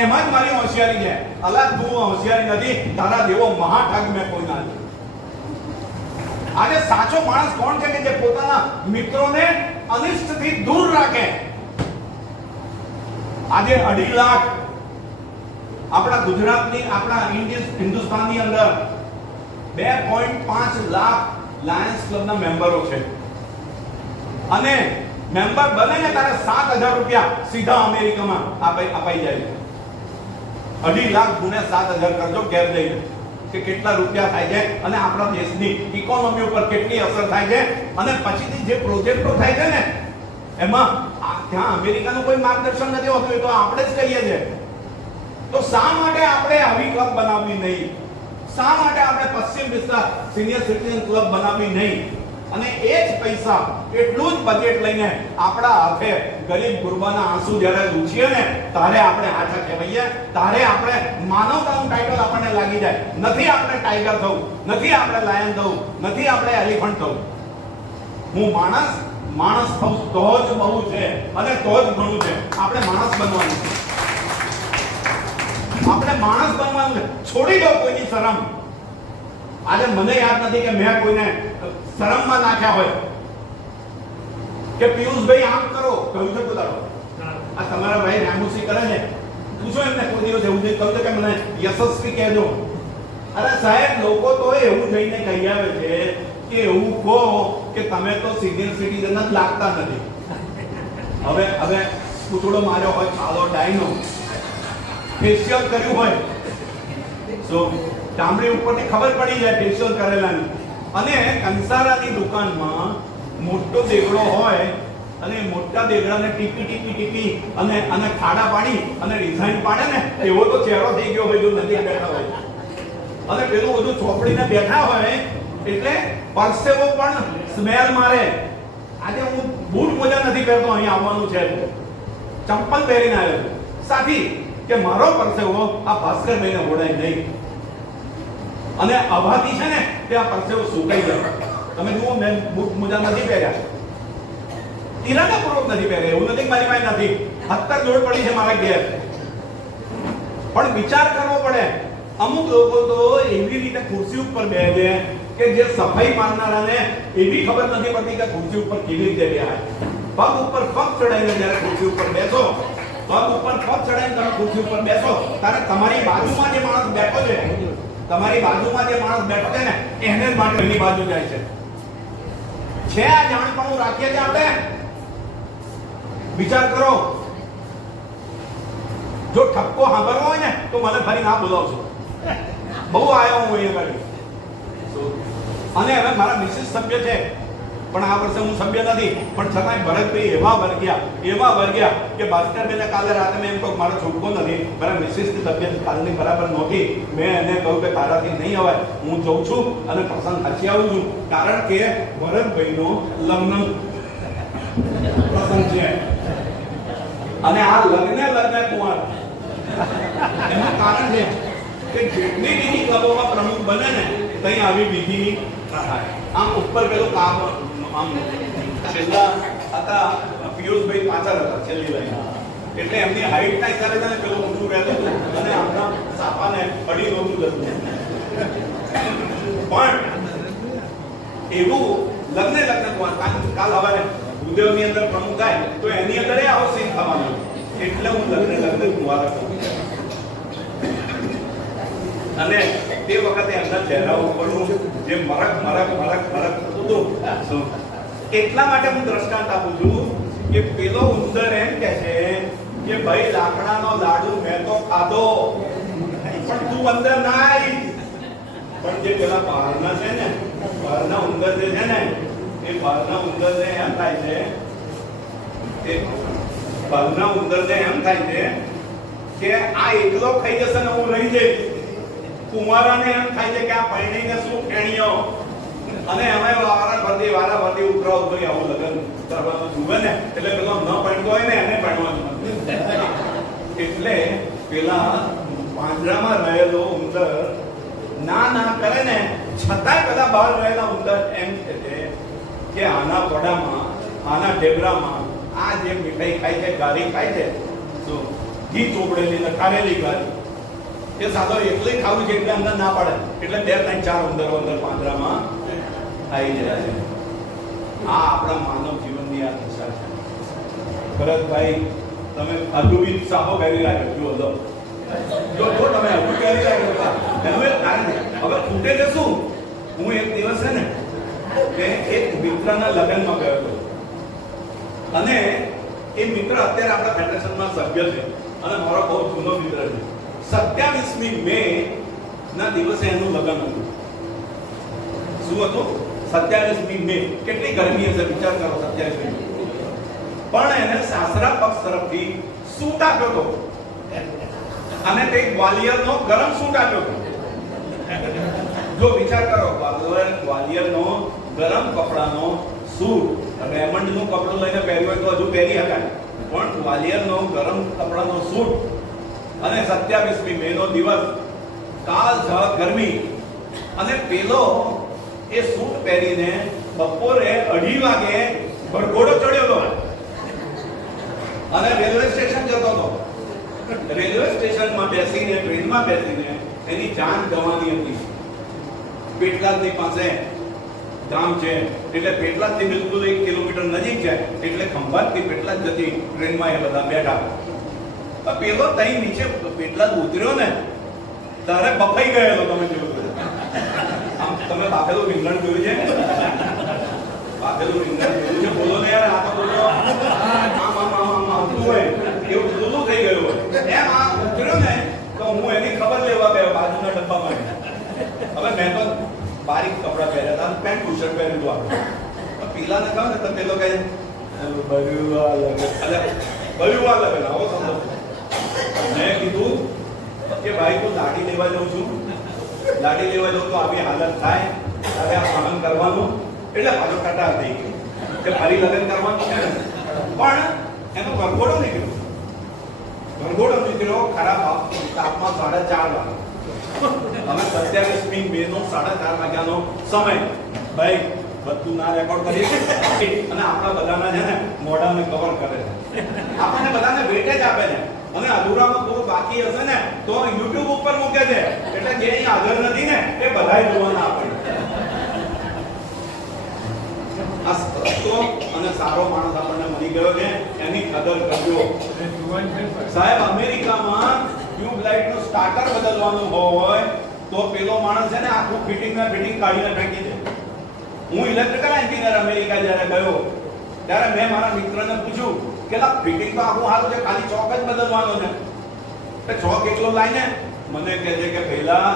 એમાં જ મારી હોશિયારી છે. અલગ તું હોશિયારી નથી, તારા જેવો મહાઠગ મેં કોઈ ના. આજે સાચો માણસ કોણ છે કે જે પોતાના મિત્રોને અનિષ્ટથી દૂર રાખે? આજે 2.5 લાખ આપણા ગુજરાતની, આપણા હિન્દુસ્તાનની અંદર 2.5 લાખ લાયન્સ ક્લબના મેમ્બરો છે. અને મેમ્બર બને ને ત્યારે 7,000 રૂપિયા સીધા અમેરિકામાં અપાઈ જાય. 2.5 લાખ ગુણ્યા 7,000 કરજો ઘેર જઈને કે કેટલા રૂપિયા થાય છે અને આપણા દેશની ઇકોનોમી ઉપર કેટલી અસર થાય છે. અને પછીથી જે પ્રોજેક્ટો થાય છે ને એમાં ત્યાં અમેરિકાનું કોઈ માર્ગદર્શન નથી હોતું, એ તો આપણે જ કહીએ છીએ. તો શા માટે આપણે આવી ક્લબ બનાવવી નહીં? શા માટે આપણે પશ્ચિમ વિસ્તાર સિનિયર સિટીઝન ક્લબ બનાવવી નહીં? અને એ જ પૈસા, એટલું જ બજેટ લઈને આપણા હાથે ગરીબ ગુરબાના આંસુ જ્યારે લૂછીએ ને ત્યારે આપણે હાથા કહેવાઈએ, ત્યારે આપણે માનવતાનું ટાઇટલ આપણને લાગી જાય. નથી આપણે ટાઈગર થવું, નથી આપણે લાયન થવું, નથી આપણે એલિફન્ટ થવું. હું માણસ થવું તો જ બહુ છે અને તો જ ઘણું છે. આપણે માણસ બનવાનું છે. આપણે માણસ બનવાનું છે. છોડી દો કોઈની શરમ. આજે મને યાદ નથી કે મેં કોઈને શરમમાં નાખ્યા હોય કે પિયુષભાઈ આમ કરો, કહ્યું છે પોતાનો આ તમારા ભાઈ રામુસી કરે છે, પૂછો એમને કોઈ દિવસ એવું કહ્યું છે કે મને યશસ્વી કહેજો? અરે સાહેબ, લોકો તો એવું જઈને કહી આવે છે કે એવું કહો કે તમે તો સિનિયર સિટીઝન જ લાગતા નથી. હવે પૂછડો માર્યો હોય, ચાલો ડાયનો ફેશિયલ કર્યું હોય તો ચામડી ઉપરથી ખબર પડી જાય ફેશિયલ કરેલાની. અને કંસારાની દુકાનમાં મોટો દેગડો હોય અને મોટા દેગડાને ટીપી અને ખાડા પાડી અને ડિઝાઇન પાડે ને એવો તો ચહેરો થઈ ગયો હોય જો નદી બેઠા હોય. અને પેલું બધું ચોપડીને બેઠા હોય એટલે પરસેવો પણ સ્મેલ મારે. આજે હું બૂટ મોજા નથી પહેરતો, અહીં આવવાનું છે, ચંપલ પહેરીને આવ્યો સાથી કે મારો પરસેવો આ ભાસ્કરભાઈને ઓળાય નહીં. અને આવાથી છે ને તે આ પરસેવો સુકાઈ જાય. તમે જુઓ મેં બૂટ મોજા નથી પહેર્યા, ઈરાદાપૂર્વક નથી પહેર્યા, એવું નથી કે મારી પાસે નથી, 70 જોડ પડી છે મારા ઘેર. પણ વિચાર કરવો પડે. અમુક લોકો તો એવી રીતે ખુરશી ઉપર બેસે છે કે જે સફાઈ મારનારાને એવી ખબર નથી પડતી કે ખુરશી ઉપર કેવી રીતે બેહાય. પગ ઉપર પગ ચડાવીને જ્યારે ખુરશી ઉપર બેસો, પગ ઉપર પગ ચડાવીને તમે ખુરશી ઉપર બેસો ત્યારે તમારી બાજુમાં જે માણસ બેઠો છે, તમારી બાજુમાં જે માણસ બેઠો છે ને એને જ માટે એની બાજુ જાય છે. આ જાણપણું રાખીએ છીએ આપણે? વિચાર કરો. જો ઠપકો સાંભળવો હોય ને તો મને ફરી ના બોલાવશો, બહુ આવ્યો હું અહીંયા આગળ. અને હવે મારા મિસિસ સભ્ય છે, પણ આ વર્ષે હું સભ્ય નથી, પણ છતાંય ભરતભાઈ એવા વર્ગ્યા કે ભાસ્કરભાઈને કાલે રાતે મેં એમ કહું મારો છૂટકો નથી, મારા મિસિસની તબિયત કાલની બરાબર નહોતી, મેં એને કહ્યું કે તારાથી નહીં અવાય, હું જઉં છું અને પ્રસંગ સાચી આવું છું, કારણ કે ભરતભાઈનો લગ્ન પ્રસંગ છે અને આ લગ્ન કુંવાર. એનું કારણ છે કે જેટલી બીજી ક્લબોમાં પ્રમુખ બને ને ત્યાં આવી વિધિ થાય. આમ ઉપર પેલું કામ આમ છેલ્લા હતા પિયુષભાઈ પાછળ હતા છેલ્લી લાઈન, એટલે એમની હાઈટ ના હિસાબે છે ને પેલું ઊંચું રહેતું હતું અને આમના સાપાને અડી નહોતું જતું. પણ એવું લગ્ન કાલ હવારે ઉદ્યોગની અંદર પ્રમુખ થાય તો એની અંદર આવો સીન થવાનો, એટલે હું લગ્ન કુંવારા કહું. અને તે વખતે એમના ચહેરા ઉપરનું જે મરક થતું હતું, એટલા માટે હું દ્રષ્ટાંત આપું છું કે પેલો ઉંદર એમ કહે છે કે ભાઈ લાકડાનો લાડુ મેં તો ખાધો પણ તું અંદર ના આવી. પણ જે પેલા બહારના છે ને, બહારના ઉંદર જે છે ને, એ બહારના ઉંદરને એમ થાય છે કે આ એકલો ખાઈ જશે ને હું રહી જઈશ. કુંવારાને એમ થાય છે કે આ પરણીને શું ફેણીઓ, અને અમે વારા ફરતી ઉતરાવ ભાઈ આવું લગ્ન કરવાનું જુએ ને એટલે પેલો ન પરણતો હોય ને એને પરણવાનું. એટલે પેલા પાંજરામાં રહેલો ઉંદર ના કરે ને છતાંય પેલા બહાર રહેલા ઉંદર એમ કહે છે કે આના વડામાં, આના ઢેબરામાં આ જે મીઠાઈ ખાય છે, ગારી ખાય છે, શું ઘી ચોપડેલી ને કારેલી ગારી, એ સાદો એકલી ખાવું છે એટલે અંદર ના પાડે, એટલે 2, 3, 4 ઉંદરો અંદર પાંજરામાં આવી જાય છે. આ આપણા માનવ જીવનની આ દશા છે. ભરતભાઈ તમે અદુબી સાહો પહેરી રાખ્યો જો તમે અદુ પહેરી રાખ્યો એનું એક કારણ હવે ખૂટે છે શું? હું એક દિવસ છે ને એક મિત્રના લગ્નમાં ગયો હતો અને એ મિત્ર અત્યારે આપણા ફેડરેશનમાં સભ્ય છે અને મારો બહુ જૂનો મિત્ર છે. 27મી મે ના દિવસે એનું લગ્ન હતું. શું હતું? 27મી મે. કેટલી ગરમી હશે વિચાર કરો. 27મી મે. પણ એને સાસરા પક્ષ તરફથી સૂટ આપ્યો હતો અને તે ગ્વાલિયરનો ગરમ સૂટ આપ્યો હતો. જો વિચાર કરો, ગ્વાલિયરનો ગરમ કપડાનો સૂટ, રેમંડ નું કપડું લઈને પહેર્યું હોય તો હજુ પહેરી શકાય, પણ ગ્વાલિયરનો ગરમ કપડાનો સૂટ અને 27મી મે નો દિવસ, કાળ ઝાળ ગરમી, અને પેલો એ સૂટ પહેરીને બપોરે 2:30 વાગે ભરઘોડો ચડ્યો હતો અને રેલવે સ્ટેશન જતો હતો. રેલવે સ્ટેશનમાં બેસીને, ટ્રેનમાં બેસીને એની જાન ગવાની હતી. પેટલાદની પાસે ગામ છે એટલે પેટલાદથી બિલકુલ 1 કિલોમીટર નજીક છે, એટલે ખંભાતથી પેટલાદ જતી ટ્રેનમાં એ બધા બેઠા. પેલો તઈ નીચે પેટલાદ ઉતર્યો ને ત્યારે બફાઈ ગયેલો. તમે જોયું આમ, તમે બાફેલું રીંગણ જોયું છે? બાફેલું રીંગણ જોયું છે? બોલો ને યાર, આ તો બોલો. આમ હોય એવું દૂધું થઈ ગયું હોય એમ આ ઉતર્યો ને તો હું એની ખબર લેવા ગયો બાજુના ડબ્બામાં. હવે મેં તો બારીક કપડા પહેર્યા હતા, પેન્ટ ટી-શર્ટ પહેર્યું હતું આપણે. પેલાને કહો ને તો પેલો કહે બળ્યુવા લગે આવો સમજો. મેં કીધું કે ભાઈ તું લાડી લેવા જાઉં છું, લાડી લેવા જાઉં તો આવી હાલત થાય ત્યારે આ લગ્ન કરવાનું, એટલે પાછો કટાર થઈ ગયો કે ફરી લગ્ન કરવાનું છે ને. પણ એનો વરઘોડો નીકળ્યો. ભરઘોડો નીકળ્યો ખરાબ તાપમાં 4:30 વાગે. અમે 27મી મે નો 4:30 વાગ્યાનો સમય. ભાઈ બધું ના રેકોર્ડ કરીએ અને આપણા બધાના છે ને મોઢાને કવર કરે છે. આપણને બધાને વેટેજ આપે છે અને અધૂરામાં કોઈ બાકી હશે ને તો YouTube ઉપર મૂકે છે. એટલે જે અહીં હાજર નથી ને એ બધાય જોવાના આપણે. આ સસ્તો અને સારો માણસ આપણને મળી ગયો છે, એની કદર કરજો. સાહેબ, અમેરિકામાં ટ્યુબલાઇટ નું સ્ટાર્ટર બદલવાનું હોય તો પેલો માણસ છે ને આખું ફિટિંગ કાઢીને ફેંકી દે. હું ઇલેક્ટ્રિકલ એન્જિનિયર અમેરિકા જ્યારે ગયો ત્યારે મેં મારા મિત્રને પૂછ્યું કે લા ફિટિંગ તો આખું સારું છે, ખાલી ચોક જ બદલવાનો છે. કે ચોક એટલો લાઈને મને કહે છે કે પહેલા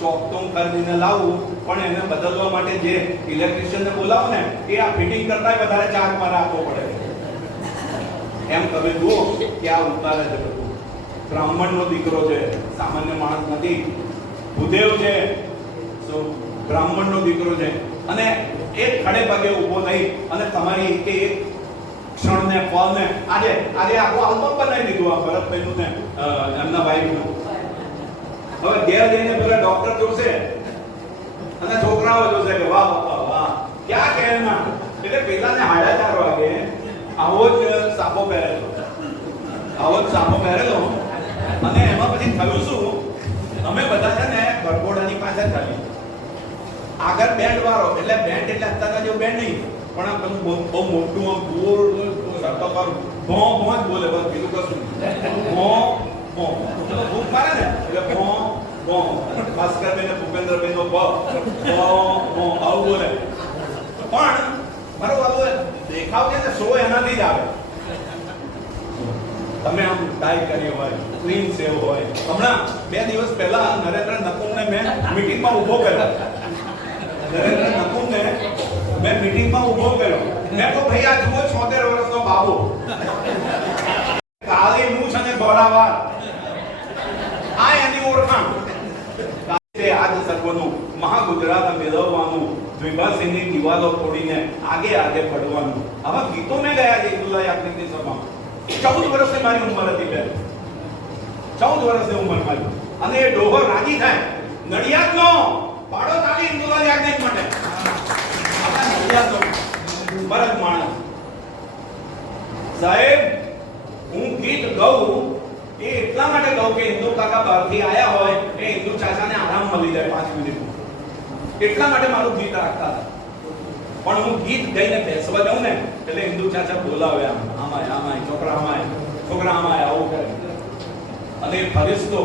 ચોક તો હું ખરીદીને લાવું, પણ એને બદલવા માટે જે ઇલેક્ટ્રિશિયનને બોલાવો ને એ આ ફિટિંગ કરતા વધારે ચાર્જ મારે આપવો પડે. એમ તમે જુઓ કે આ ઉતારે છે બધું. બ્રાહ્મણનો દીકરો છે, સામાન્ય માણસ નથી. ભૂદેવ છે, બ્રાહ્મણનો દીકરો છે અને એક ખડે પગે ઊભો નહીં અને તમારી એક ક્ષણને પળને આજે આખું આલ્બમ બનાવી દીધું આ ભરતભાઈનું ને એમના વાઈફનું. હવે ઘેર જઈને પેલા ડોક્ટર જોશે અને છોકરાઓ જોશે કે વાહ બાપા વાહ ક્યાં કહેના. એટલે પેલાને 4:30 વાગે આવો જ સાફો પહેરેલો અને એમાં પછી થયું શું, અમે બધા છે ને ભરઘોડાની પાછળ ચાલી. આગળ બેન્ડ વાળો, એટલે બેન્ડ એટલે અત્યારના જેવું બેન્ડ નહીં પણ આમ બહુ મોટું આમ ગોળ સરખો ભો ભો જ બોલે, બસ બીજું કશું ભો ભો. ચલો ભૂખ મારે ને એટલે ભો ભો. ભાસ્કરભાઈ ને ભૂપેન્દ્રભાઈ નો ભો ભો આવું બોલે. પણ મારો વાલો દેખાવ છે ને શો એનાથી જ આવે. તમે આમ ટાઈ કરી હોય, ક્લીન સેવ હોય. હમણાં 2 દિવસ પહેલા નરેન્દ્ર નકુમને મેં મીટિંગમાં ઊભો કર્યો. મેં મીટિંગમાં ઊભો કર્યો. મેં તો ભાઈ આ જુઓ 76 વર્ષનો બાબો, કાળી મૂછ અને ગોરાવાર, આ એની ઓળખાણ. આજ સર્વનું મહાગુજરાત મેળવવાનું, દ્વિભાષીની દિવાલો તોડીને આગે પડવાનું. આવા ગીતો મેં ગયા છે હિન્દુલાઈ યાજ્ઞિકની સભામાં. 14 વર્ષની મારી ઉંમર હતી બેન, 14 વર્ષની ઉંમર મારી. અને એ ડોહો રાજી થાય નડિયાદનો પાડો ચાલી હિન્દુલાઈ યાજ્ઞિક માટે. આપણા નડિયાદનો ભરત માણસ. સાહેબ, હું ગીત ગાઉં એ એટલા માટે ગાઉં કે હિન્દુ કાકા બહારથી આયા હોય એ હિન્દુ ચાચાને આરામ મળી જાય 5 મિનિટ. એટલા માટે મારું ગીત રાખતા હતા. પણ હું ગીત ગાઈને બેસવા જાઉં ને એટલે હિન્દુ ચાચા બોલાવે આમાય છોકરા આમાય આવું કરે. અને એ ફરિશ્તો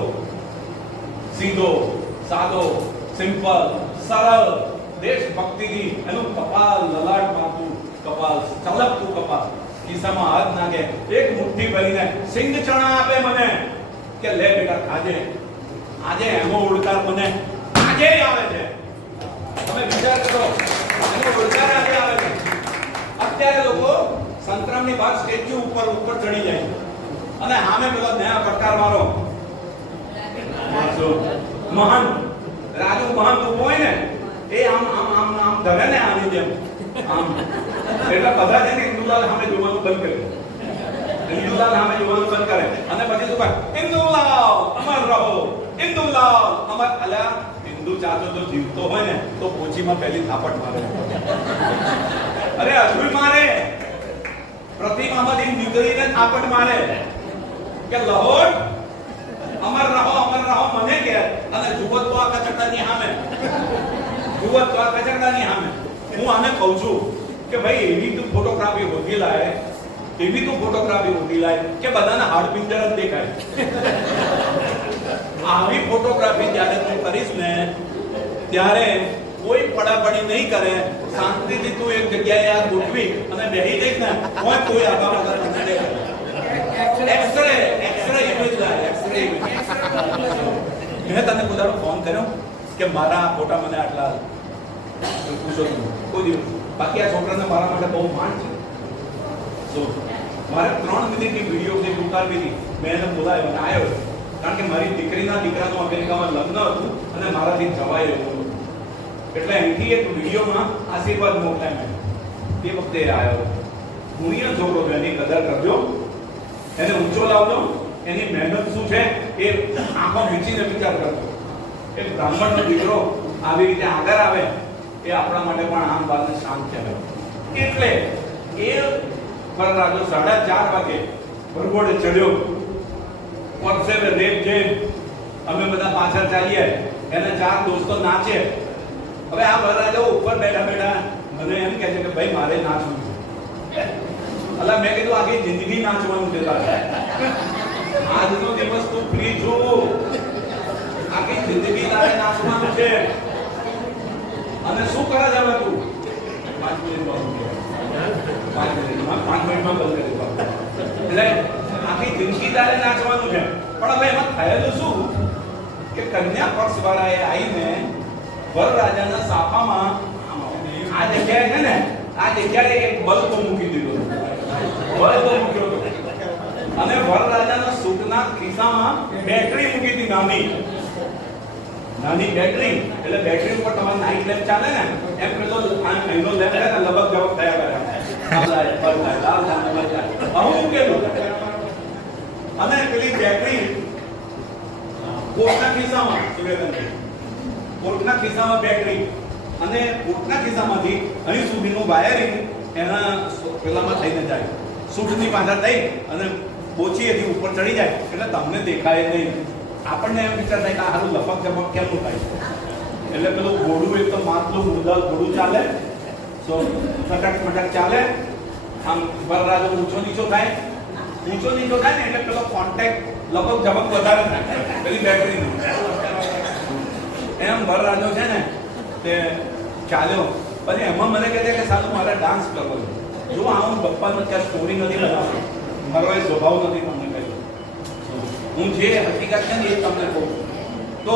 સીધો સાદો સિમ્પલ સરળ દેશભક્તિથી એનું કપાલ લલાટ મારતું કપાલ, ચલકતું કપાલ, ખિસ્સામાં હાથ નાખે, એક મુઠ્ઠી ભરીને સિંગ ચણા આપે મને કે લે બેટા ખાજે. આજે એનો ઉડકાર મને આજે આવે છે. તમે વિચાર કરો, એનો ઉડકાર આજે આવે છે. અત્યારે લોકો સંતરામની બહાર સ્ટેચ્યુ ઉપર ચડી જાય અને સામે પેલો નયા પ્રકાર વાળો મહાન રાજુ મહાન ઉભો હોય ને એ આમ ધરે ને આની જેમ આમ. એટલે બધા છે ને હિન્દુલાલ સામે જોવાનું બંધ કરે. હિન્દુલાલ સામે જોવાનું બંધ કરે અને પછી શું કહે, હિન્દુલાલ અમર રહો, હિન્દુલાલ અમર. અલ્યા હિન્દુ ચાચો જો જીવતો હોય ને તો પોચીમાં પહેલી થાપટ મારે. અરે અજુય મારે, પ્રતિમામાંથી નીકળીને થાપટ મારે કે લહોટ અમર રહો મને કે. અને જુઓ તો આ કચકડાની સામે, હું આને કહું છું કે ભાઈ એવી તો ફોટોગ્રાફી હોતી લાય કે બધાના હાડપિંજર જ દેખાય. આવી ફોટોગ્રાફી જ્યારે તું કરીશ ને ત્યારે કોઈ પડાપડી નહીં કરે. શાંતિથી તું એક જગ્યાએ આ ગોઠવી અને બેહી જઈશ ને કોઈ આગા વગર તને દેખાય. એક્સરે ઇમેજ લાય, એક્સરે ઇમેજ. મેં તને પોતાનો ફોન કર્યો કે મારા ફોટા મને આટલા પૂછો કોઈ દિવસ. બાકી આ છોકરાને મારા માટે બહુ માન છે. મારે 3 મિનિટની વિડીયો ક્લિપ ઉતારવી હતી. મેં એને બોલાવ્યો અને આવ્યો કારણ કે મારી દીકરીના દીકરાનું અમેરિકામાં લગ્ન હતું અને મારાથી જવાય એવું. એટલે અહીંથી એક વિડીયોમાં આશીર્વાદ મોકલાય. મેં તે વખતે આવ્યો. હું એ છોકરો એની કદર કરજો, એને ઊંચો લાવજો એની મહેનત શું છે એ આંખો મીચીને વિચાર કરતો. એક બ્રાહ્મણનો દીકરો આવી રીતે આગળ આવે એ આપણા માટે પણ આમ વાત શાંત કહેવાય. એટલે એ વરરાજો 4:30 વાગે વરઘોડે ચડ્યો. પરસેવે રેપ જઈ અમે બધા પાછળ ચાલીએ, એને 4 દોસ્તો નાચે. હવે આ વરરાજો ઉપર બેઠા બેઠા મને એમ કહે છે કે ભાઈ મારે નાચવું છે. અલા મેં કીધું આખી જિંદગી નાચવાનું છે તારે. આજનો દિવસ તું ફ્રી છું, આખી જિંદગી તારે નાચવાનું છે. અને શું કરે છે હવે તું? 5 મિનિટ બંધ કરે. 5 મિનિટમાં બંધ કરી દો. એટલે આખી જિંદગી તારે નાચવાનું છે. પણ હવે એમાં થયેલું શું કે કન્યા પક્ષ વાળાએ આવીને વરરાજાના સાફામાં આ જગ્યાએ છે ને આ જગ્યાએ એક બલ્બ મૂકી દીધો. બલ્બ મૂક્યો હતો અને વરરાજાના સૂટના ખિસ્સામાં બેટરી મૂકી હતી. નાની બેટરી. એટલે બેટરી ઉપર તમારે નાઈટ લેમ્પ ચાલે ને એમ પેલો એનો લેમ્પ છે ને લબક જબક થયા કરે. મૂકેલું અને પેલી બેટરી કોટના ખિસ્સામાં કોટના ખિસ્સામાં બેટરી અને કોટના ખિસ્સામાંથી અહીં સુધીનું વાયરિંગ એના પેલામાં થઈને જાય. સૂટની પાછળ થઈ અને ઓછી એથી ઉપર ચડી જાય એટલે તમને દેખાય નહીં. આપણને એમ વિચાર થાય કે આ હારું લપક જપક કેમનું થાય. એટલે પેલું ઘોડું એક તો માથલું મુદ્દા ઘોડું ચાલે, સો ફટક ફટક ચાલે. આમ વરરાજો ઊંચો નીચો થાય ને એટલે પેલો કોન્ટેક્ટ લપક ઝપક વધારે થાય પેલી બેટરીનો. એમ વરરાજો છે ને તે ચાલ્યો. પછી એમાં મને કહે છે કે સાલું મારે ડાન્સ કરવો છે. જો આવું બપ્પાનો ત્યાં સ્ટોરી નથી બનાવતો, મારો એ સ્વભાવ નથી તમને કહ્યું. હું જે હકીકત છે ને એ તમને કહું. તો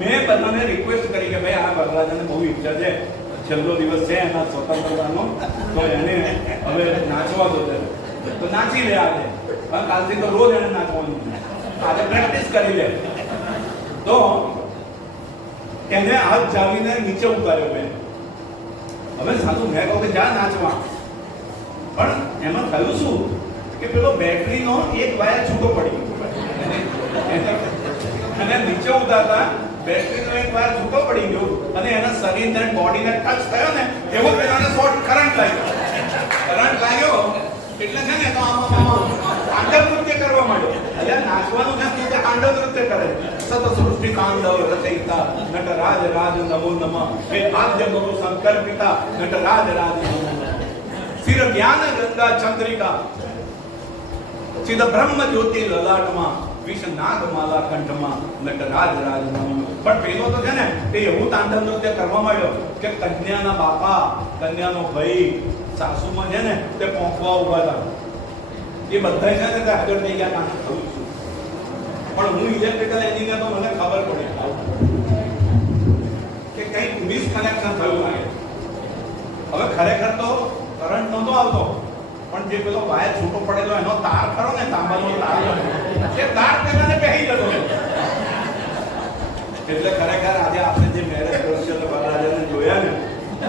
મેં બધાને રિક્વેસ્ટ કરી કે ભાઈ આ વરરાજાને બહુ ઈચ્છા છે, છેલ્લો દિવસ છે એના સ્વતંત્રતાનો, તો એને હવે નાચવા દો. તો નાચી લે આજે, કાલથી તો રોજ એને નાચવાનું છે. આજે પ્રેક્ટિસ કરી લે. તો એને હાથ જાવીને નીચે ઉતાર્યો મેં. હવે સાધુ મેં કહું કે જા નાચવા. પણ એમાં થયું શું કે પેલો બેટરીનો એક વાયર છૂટો પડી અને નીચે ઉતારતા બેટરીનો એક વાયર છૂટો પડી ગયો અને એના શરીરને બોડીને ટચ થયો ને એવો પેલાને શોર્ટ કરંટ લાગ્યો. એટલે છે ને તો આમાં તાંડવ નૃત્ય કરવા માંડ્યો. એટલે નાચવાનું છે તું તાંડવ નૃત્ય કરે. સત સૃષ્ટિ તાંડવ રચયિતા નટરાજ રાજ નમો નમઃ હે આદ્ય ગુરુ શંકર પિતા નટરાજ રાજ નમો નમઃ શિર જ્ઞાન ગંગા ચંદ્રિકા ચિદ બ્રહ્મ જ્યોતિ લલાટમાં વિષ નાગ માલા કંઠમાં નટરાજ રાજ નમો નમઃ. પણ પેલો તો છે ને તે એવું તાંડવ નૃત્ય કરવા માંડ્યો કે કન્યાના બાપા, કન્યાનો ભાઈ, સાસુમાં છે ને તે પહોંચવા ઉભા હતા. એ બધા છે ને આગળ થઈ ગયા કામ થયું છું. પણ હું ઇલેક્ટ્રિકલ એન્જિનિયર તો મને ખબર પડે કે કંઈક મિસકનેક્શન થયું લાગે. હવે ખરેખર તો કરંટ નહોતો આવતો, પણ જે પેલો વાયર છૂટો પડેલો એનો તાર ખરો ને તાંબાનો તાર, એ તાર પેલાને પહેરી જતો. એટલે ખરેખર આજે આપણે જે મેરેજ દ્રશ્ય વરરાજાને જોયા ને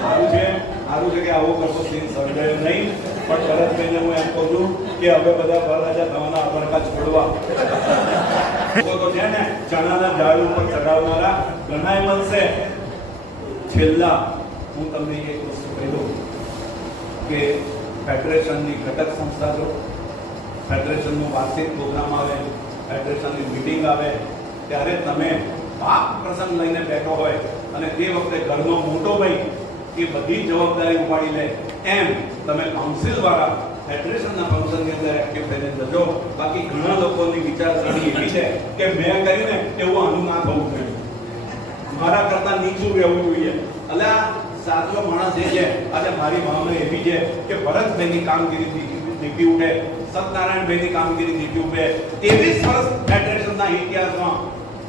સારું છે કે આવો કરતો સીન સર્જાયો નહીં. પણ ભરતભાઈને હું એમ કહું છું કે હવે બધા વરરાજા થવાના અબરકા છોડવા તો છે ને ચણાના ઝાડ ઉપર ચડાવનારા ઘણાય મળશે. છેલ્લા હું તમને એક વસ્તુ કહી દઉં કે ફેડરેશનની ઘટક સંસ્થા જો ફેડરેશનનો વાર્ષિક પ્રોગ્રામ આવે, ફેડરેશનની મીટિંગ આવે ત્યારે તમે પાક પ્રસંગ લઈને બેઠો હોય અને તે વખતે ઘરનો મોટો ભાઈ એ બધી જવાબદારી ઉપાડી લે, એમ તમે કાઉન્સિલ વાળા ફેડરેશનના ફંક્શનની અંદર એક્ટિવ થઈને જજો. બાકી ઘણા લોકોની વિચારસરણી એવી છે કે મેં કર્યું ને એવું આનું ના થવું જોઈએ, મારા કરતા નીચું રહેવું જોઈએ. એટલે સાચો માણસ એ છે. આજે મારી ભાવના એવી છે કે ભરતભાઈની કામગીરી દીપી ઉઠે, સત્યનારાયણભાઈની કામગીરી દીપી ઉઠે. 23 વર્ષ ફેડરેશનના ઇતિહાસમાં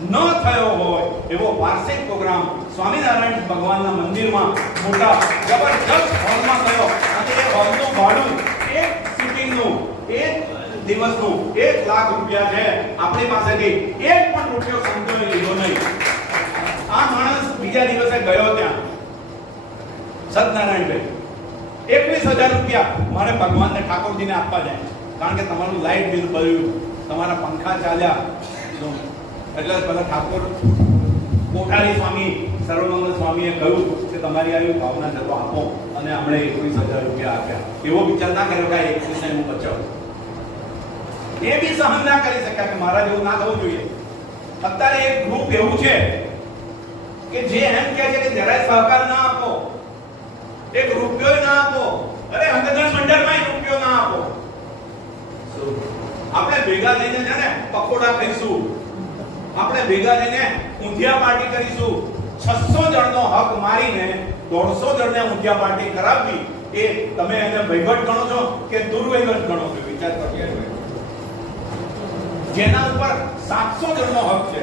ન થયો હોય એવો વાર્ષિક પ્રોગ્રામ સ્વામિનારાયણ ભગવાનના મંદિરમાં મોટા જબરજસ્ત હોલમાં થયો. અને એ હોલનું ભાડું એક સિટિંગનું, એક દિવસનું 1 લાખ રૂપિયા છે. આપણી પાસેથી 1 પણ રૂપિયો સંતોએ લીધો નહીં. આ માણસ બીજા દિવસે ગયો ત્યાં સત્યનારાયણભાઈ 21,000 રૂપિયા મારે ભગવાનને ઠાકોરજીને આપવા જાય, કારણ કે તમારું લાઇટ બિલ ભર્યું, તમારા પંખા ચાલ્યા એટલે પેલા ઠાકોર કોઠારી સ્વામી સર્વમંગલ સ્વામીએ કહ્યું કે તમારી આવી ભાવના જતો આપો અને હમણે 21,000 રૂપિયા આપ્યા. એવો વિચાર ના કર્યો કે 21,000 હું બચાવું. એ બી સહન ના કરી શક્યા કે મારા જેવું ના થવું જોઈએ. અત્યારે એક ગ્રુપ એવું છે કે જે એમ કહે છે કે જરાય સહકાર ના આપો, એક રૂપિયો ના આપો, અરે અંધજન મંડળમાં રૂપિયો ના આપો. આપણે ભેગા થઈને છે ને પકોડા ખાઈશું, આપણે ભેગા થઈને ઊંધિયા પાર્ટી કરીશું. 600 જણનો હક મારીને 150 જણને ઊંધિયા પાર્ટી કરાવવી એ તમે એને વહીવટ ગણો છો કે દુર્વહીવટ ગણો છો? વિચાર કરો. જેના ઉપર 700 જણનો હક છે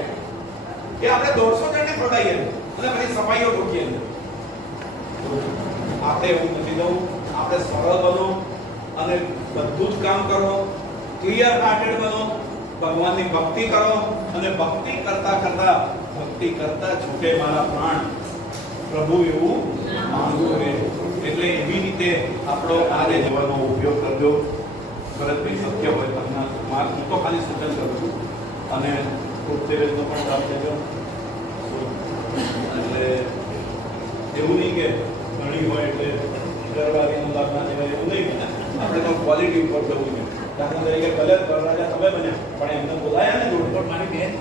એ આપણે 150 જણને ખવડાવીએ અને પછી સફાઈઓ ગોઠવીએ. આપણે એવું નથી દઉં. આપણે સરળ બનો અને બધું જ કામ કરો, ક્લિયર હાર્ટેડ બનો, ભગવાનની ભક્તિ કરો અને ભક્તિ કરતા છૂટે મારા પ્રાણ પ્રભુ એવું માંગવું રહે. એટલે એવી રીતે આપણો આજે જીવનનો ઉપયોગ કરજો. ભરતભાઈ શક્ય હોય તમને હું તો ખાલી સૂચન કરું છું અને ખૂબ તેજનો પણ લાભ લેજો. એટલે એવું નહીં કે ઘણી હોય એટલે દરબારીનો લાભ ના લેવાય એવું નહીં. આપણે તો ક્વોલિટી ઉપર જવું જોઈએ. દાખલા તરીકે કલર વરરાજા તમે બન્યા પણ એમને બોલાયા ને જોડતોડ મારી બેન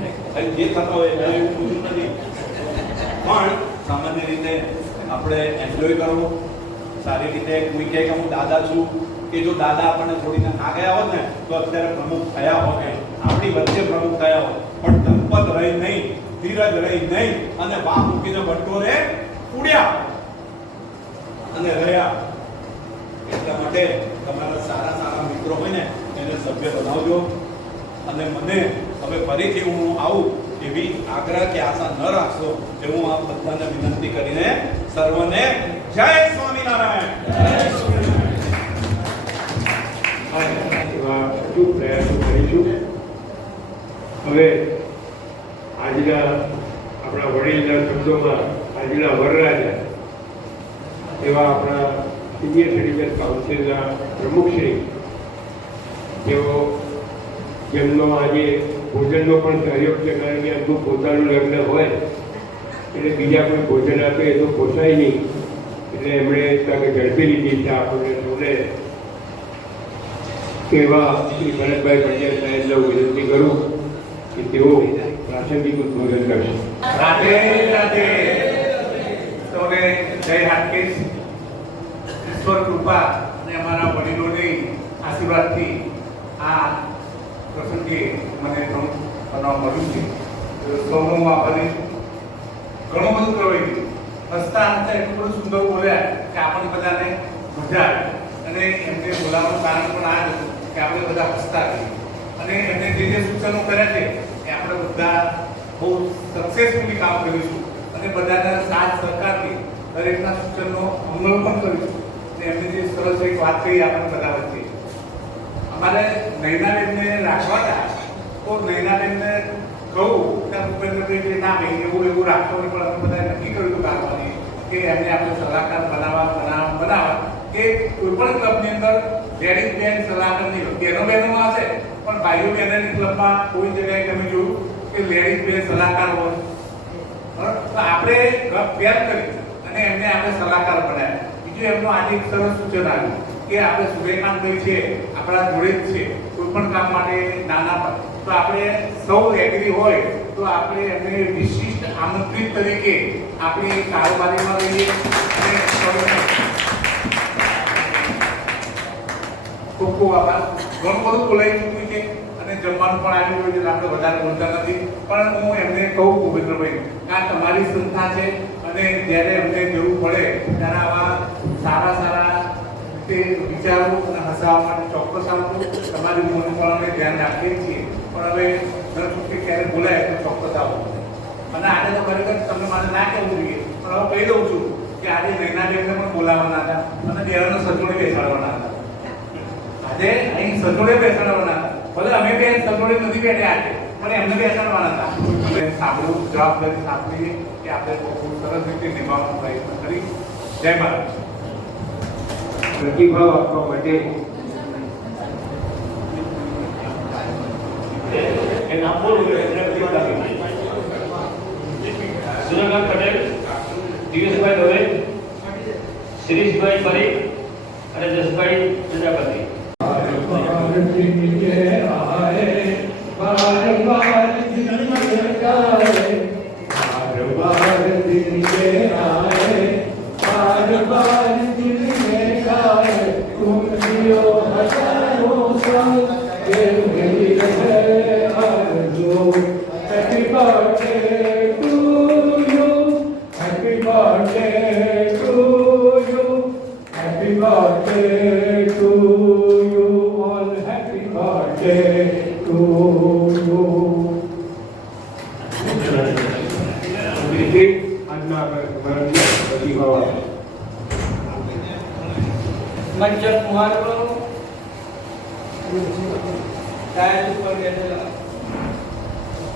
જે થતા હોય એવું પૂછ્યું નથી. પણ સામાન્ય રીતે આપણે એન્જોય કરવો સારી રીતે. કોઈ કહે કે હું દાદા છું, કે જો દાદા આપણને છોડીને ના ગયા હોત ને તો અત્યારે પ્રમુખ થયા હોત, આપણી વચ્ચે પ્રમુખ થયા હોત. પણ ધનપત રહી નહીં, ધીરજ રહી નહીં અને વાહ મૂકીને બટોરે ઉડ્યા અને રહ્યા. એટલા માટે તમારા સારા મિત્રો હોય ને એને સભ્ય બનાવજો. અને મને હવે ફરીથી હું આવું એવી આગ્રહ કે આશા ન રાખશો એવું આપ બધાને વિનંતી કરીને સર્વને જય સ્વામિનારાયણ. એવા અચૂક પ્રયાસો કરીશું. હવે આજના આપણા વડીલના શબ્દોમાં આજના વરરાજા એવા આપણા સિનિયર સિટીઝન કાઉન્સિલના પ્રમુખશ્રી જેમનો આજે ભોજનનો પણ સહયોગ છે. કારણ કે એમનું પોતાનું લગ્ન હોય એટલે બીજા કોઈ ભોજન આપે એ તો પોસાય નહીં. એટલે એમણે ઝડપી લીધી છે આપણને સૌને. એવા શ્રી ભરતભાઈ પટેલ સાહેબને હું વિનંતી કરું કે તેઓ પ્રાસંગિક ઉદ્બોધન કરશે. રાધે રાધે. સૌને જય હાટકેશ. ઈશ્વર કૃપા અને અમારા વડીલોની આશીર્વાદથી આ પ્રસંગે મને ઘણું બનાવ મળ્યું છે. સૌનો હું આભારી છું. ઘણું બધું કરવાયું. હસતા હસતા એટલું બધું સુંદર બોલ્યા કે આપણને બધાને મજા આવી. અને એમને બોલાવવાનું કારણ પણ આ જ હતું કે આપણે બધા હસતા રહીએ. અને એમને જે સૂચનો કર્યા છે એ આપણે બધા બહુ સક્સેસફુલી કામ કરીશું અને બધાના સાથ સહકારથી દરેકના સૂચનનો અમલ પણ કરીશું. અને એમને જે સરસ એક વાત કહી આપણે બધા વચ્ચે અમારે નૈનાબેનને રાખવા હતા તો નૈનાબેનને કહું ત્યાં ભૂપેન્દ્રભાઈ કે ના ભાઈ એવું રાખતો નહીં. પણ અમે બધાએ નક્કી કર્યું કામવાની કે એમને આપણે સલાહકાર બનાવવા કે કોઈ પણ ક્લબની અંદર લેડીઝ બેન સલાહકાર નહીં હોય. બહેનો બહેનોમાં હશે પણ ભાઈઓ બહેનોની ક્લબમાં કોઈ જગ્યાએ તમે જોયું કે લેડીઝ બેન સલાહકાર હોય. તો આપણે ક્લબ પહેલ કરી અને એમને આપણે સલાહકાર બનાવ્યા. બીજું એમનું આજે એક સરસ સૂચન આવ્યું કે આપણે સૂર્યકાંતભાઈ છે આપણા જોડે જ છે કોઈ પણ કામ માટે નાના પર તો આપણે સૌ એગ્રી હોય તો આપણે એમને વિશિષ્ટ આમંત્રિત તરીકે આપણી કારોબારીમાં લઈએ અને ખૂબ ખૂબ આભાર. ઘણું બધું બોલાઈ ચૂક્યું છે અને જમવાનું પણ આવ્યું હોય છે આપણે વધારે બોલતા નથી. પણ હું એમને કહું ગોવિંદ્રભાઈ કે આ તમારી સંસ્થા છે અને જ્યારે અમને જરૂર પડે ત્યારે આવા સારા વિચારો અને હસાવવા માટે ચોક્કસ આવતું તમારી મન પણ અમે ધ્યાન રાખીએ છીએ. પણ હવે દર વખતે ક્યારે બોલાય તો ચોક્કસ આવવું. અને આજે તો ખરેખર તમને મારે ના કહેવું જોઈએ પણ હવે કહી દઉં છું કે આજે નૈનાબેનને પણ બોલાવવાના હતા અને બેનો સજોડે બેસાડવાના હતા. આજે અહીં સજોડે બેસાડવાના હતા. ભલે અમે બે સજોડે નથી બેઠા આજે પણ એમને બેસાડવાના હતા. અમે સાંભળવું જવાબદારી સાંભળીએ કે આપણે ખૂબ સરસ રીતે નિભાવવાનો પ્રયત્ન કરી. જય મહારાજ. પ્રતિભાવ આપવા માટે એ નામ બોલું એટલે સૂર્યકાંત પટેલ, દિવેશભાઈ દવે, શિરીષભાઈ પરીખ અને Jasbhai Prajapati. Happy birthday to you. Happy birthday to you. Happy birthday to you. All happy birthday to you. આજના પ્રતિભાવ મજ્જર કુમાર ડાયસ ઉપર બેઠેલા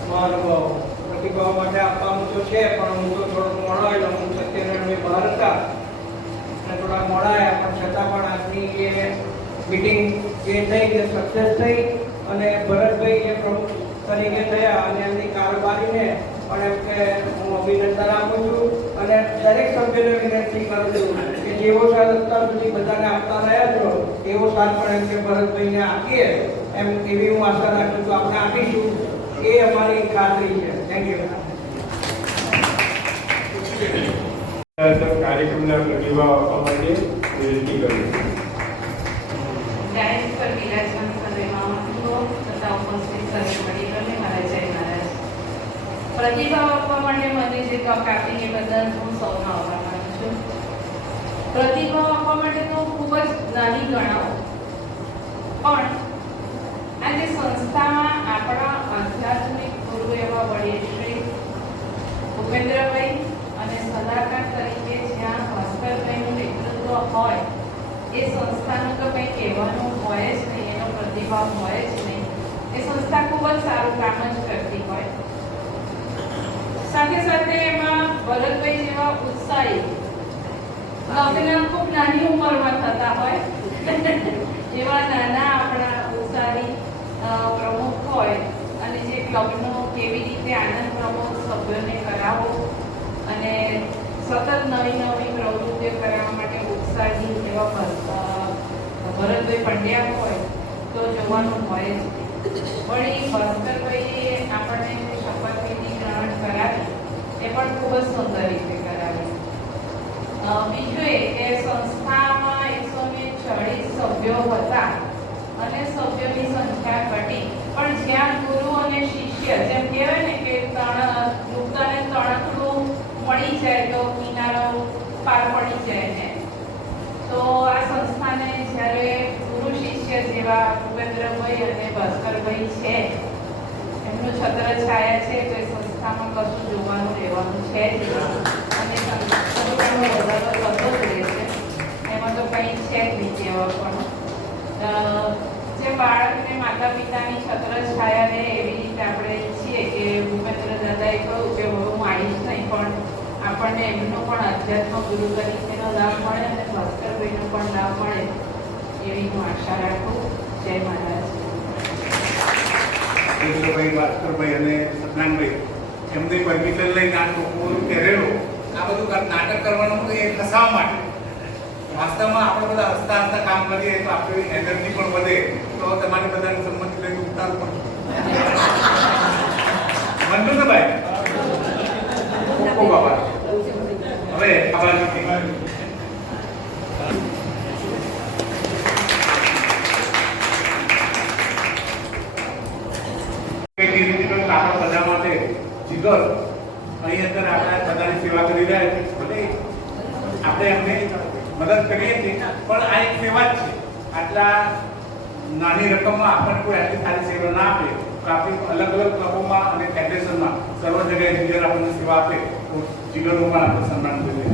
મહાનુભાવો પ્રતિભાવ માટે આપવાનું તો છે, પણ હું તો થોડો મોડો આવ્યો. હું સત્યનારાયણ બહાર હતા અને થોડા મોડા આવ્યા, પણ છતાં પણ આજની એ મીટિંગ જે થઈ તે સક્સેસ થઈ અને ભરતભાઈ જે પ્રમુખ તરીકે થયા અને એમની કારોબારીને પણ એમ કે હું અભિનંદન આપું છું અને દરેક સભ્યોને વિનંતી કરું છું કે જેવો સાથ અત્યાર સુધી બધાને આપતા રહ્યા છો એવો સાથ પણ એમ કે ભરતભાઈને આપીએ એમ એવી હું આશા રાખું છું. આપણે આપીશું એ અમારી ખાતરી છે. Thank you. કાર્યક્રમના પ્રતિભાવ આપવા માટે વિનંતી કરું છું. ડાયસ પર વિરાજમાન સર્વે મહાનુભાવો તથા ઉપસ્થિત સર્વે વડીલોને મારા જય મહારાજ. પ્રતિભાવ આપવા માટે મને જે તક આપી એ બદલ હું સૌનો આભાર માનું છું. પ્રતિભાવ આપવા માટે તો ખૂબ જ નાની ગણાવું, પણ આજે સંસ્થામાં આપણા આધ્યાત્મિક ગુરુ એવા વડીલ શ્રી ભૂપેન્દ્રભાઈ અને સલાહકાર તરીકે જ્યાં ભાસ્કરભાઈનું નેતૃત્વ હોય એ સંસ્થાનું તો કંઈ કહેવાનું હોય જ નહીં, એનો પ્રતિભાવ હોય જ નહીં. એ સંસ્થા ખૂબ જ સારું કામ જ કરતી હોય. સાથે સાથે એમાં ભરતભાઈ જેવા ઉત્સાહી લગ્ન ખૂબ નાની ઉંમરમાં થતા હોય એવા નાના આપણા ઉત્સાહી પ્રમુખ હોય અને જે ક્લબનો કેવી રીતે આનંદ પ્રમોદ સભ્યોને કરાવો અને સતત નવી નવી પ્રવૃત્તિઓ કરાવવા માટે ઉત્સાહી એવા ભરતભાઈ પંડ્યા હોય તો જોવાનું હોય જ. વળી ભાસ્કરભાઈએ આપણને શપથવિધિ ગ્રહણ કરાવી એ પણ ખૂબ જ સુંદર રીતે કરાવી. બીજું એ કે સંસ્થામાં 140 સભ્યો હતા અને સભ્યોની સંખ્યા ઘટી, પણ જ્યાં ગુરુ અને શિષ્ય જેમ કહેવાય ને કે નુકતાને તણખલું મળી જાય તો કિનારો પાર પડી જાય ને, તો આ સંસ્થાને જ્યારે ગુરુ શિષ્ય જેવા ભૂપેન્દ્રભાઈ અને ભાસ્કરભાઈ છે એમનું છત્ર છાયા છે તો એ સંસ્થામાં કશું જોવાનું રહેવાનું છે જ અને સંસ્થાનો વધારો થતો જ રહેશે, એમાં તો કંઈ છે જ નહીં કહેવા. પણ જે બાળકને માતા પિતાની છત્ર છાયા રહે એવી રીતે આપણે ઈચ્છીએ કે ભૂપેન્દ્ર દાદાએ કહ્યું કે હું આવીશ નહીં, પણ આપણને એમનો પણ અધ્યાત્મ ગુરુ તરીકેનો લાભ મળે અને ભાસ્કરભાઈનો પણ લાભ મળે એવી હું આશા રાખું. જય મહારાજ. ભાસ્કરભાઈ અને સદનાનભાઈ એમને પરમિશન લઈને આ ટોપોનું પહેરેલું આ બધું નાટક કરવાનું એ ફસાવા માટે. વાસ્તવમાં આપણે બધા હસતા હસતા કામ કરીએ તો આપણી એનર્જી પણ વધે, તો તમારે બધાની સંમતિ લઈને ઉતારવું પડશે. બનતું ને ભાઈ? ખૂબ આભાર. હવે આભાર. બધા માટે જીગર અહીં અંદર આપણા બધાની સેવા કરી રહ્યા છે. ભલે આપણે એમને મદદ કરીએ છીએ પણ આ એક સેવા જ છે. આટલા નાની રકમમાં આપણને કોઈ આટલી સારી સેવા ના આપે તો આપણે અલગ અલગ ક્લબોમાં અને ફેડરેશનમાં સર્વ જગ્યાએ જીગર આપણને સેવા આપે તો જીગરનું પણ આપણે સન્માન કરીએ.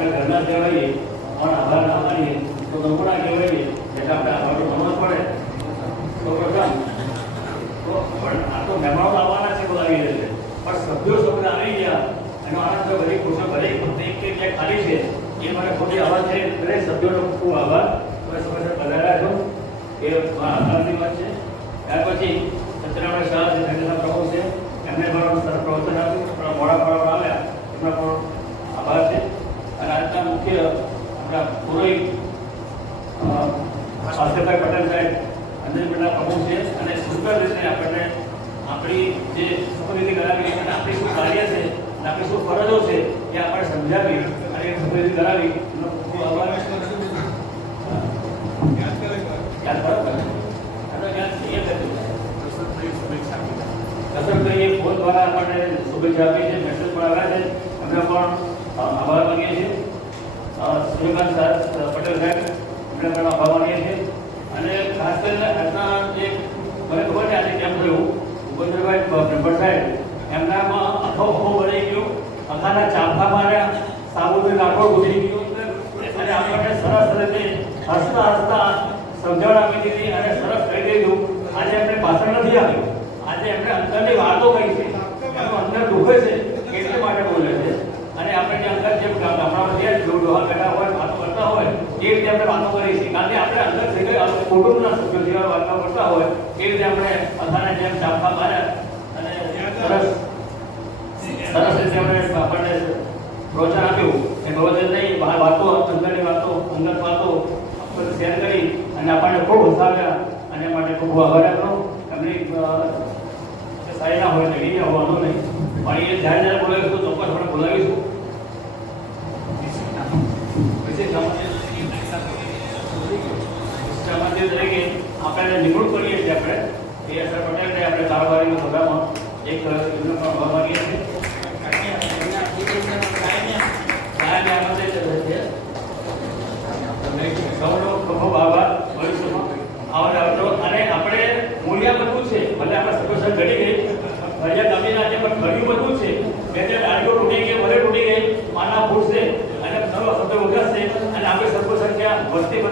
ઘરના કહેવાય પણ આભાર ના માનીએ તો નમૂના કહેવાય એટલે આપણે આભારનું નમન પડે તો પ્રથમ તો પણ આ તો મહેમાનો આવવાના છે બધા આવી રીતે પણ સભ્યો શબ્દ આવી ગયા એનો આનંદ તો બધી ખુશો ભરી એક જગ્યાએ ખાલી છે એ મને ખોટી આભાર છે દરેક સભ્યોનો ખૂબ આભાર તમે સમયસર પધાર્યા છો એ મારા આભારની વાત છે. ત્યાર પછી સત્યનારાયણ શાહ જે સંગઠનના પ્રમુખ છે એમને પણ સરસ પ્રવચન આપ્યું પણ મોડા આવ્યા એમનો પણ આભાર છે. અને આજના મુખ્ય આપણા પુરોહિત ભાસ્કરભાઈ પટેલ સાહેબ અંજનપીઠના પ્રમુખ છે અને સુંદર રીતે આપણને આપણી જે શપથવિધિ કરાવી અને આપણી શું કાર્ય છે અને આપણી શું ફરજો છે એ આપણે સમજાવી અને એ શપથવિધિ કરાવી એનો ખૂબ આભાર. યાદ બરાબર કસરતભાઈએ ફોન દ્વારા આપણને શુભેચ્છા આપી છે, મેસેજ પણ આવ્યા છે, એમને પણ આભાર માનીએ છીએ. સૂર્યકાંત પટેલ સાહેબ એમને પણ આભાર માનીએ છીએ. અને ખાસ કરીને આજના જે મને ખબર છે આજે કેમ થયું ભૂપેન્દ્રભાઈ બ્રહ્મભટ્ટ સાહેબ એમનામાં આખો બની ગયો, આખાના ચાંપા માર્યા, સાબુથી લાકડો ગુજરી ગયો અને આપણને સરસ રીતે હસતા હસતા સમજણ આપી દીધી અને સરસ કહી દીધું. આજે એમને ભાષણ નથી આપ્યું, આજે એમને અંદરની વાતો કહી છે, એનું અંદર દુખે છે એટલા માટે બોલે છે. અને આપણે જે અંદર જે ગામડામાં જે ડોહા બેઠા હોય વાતો કરતા હોય એ રીતે આપણે વાતો કરી છે, કારણ કે આપણે અંદર થઈ ગઈ કુટુંબના સભ્યો જેવા વાતો કરતા હોય એ રીતે આપણે બધાને જેમ ચાપા માર્યા અને સરસ રીતે આપણે આપણને પ્રોત્સાહન આપ્યું. એ પ્રવચન નહીં વાતો અંદરની વાતો અંગત વાતો શેર કરી અને આપણને ખૂબ હસાવ્યા અને માટે ખૂબ આભાર આપનો. એમની સારી ના હોય લગી ગયા હોવાનો નહીં પણ એ જ્યારે બોલાવીશું તો ચોક્કસ આપણે બોલાવીશું. સમાજ તરીકે આપણે નિમણૂક કરીએ છીએ આપણે સર પટેલને આપણે કારોબારીના પ્રોગ્રામમાં એક એમનો પણ આભાર માનીએ છીએ. સૌનો ખૂબ આભાર. ભવિષ્યમાં આવજો અને આપણે મૂલ્ય બધું છે ભલે આપણે સફળ ઘડી ગઈ ફરિયા ગામી ના પણ ઘડ્યું બધું છે. બે ચાર ડાળીઓ તૂટી ગઈ ભલે તૂટી ગઈ માના ફૂટશે અને સર્વ શબ્દ ઉગાશે અને આપણે સર્વ સંખ્યા વધતી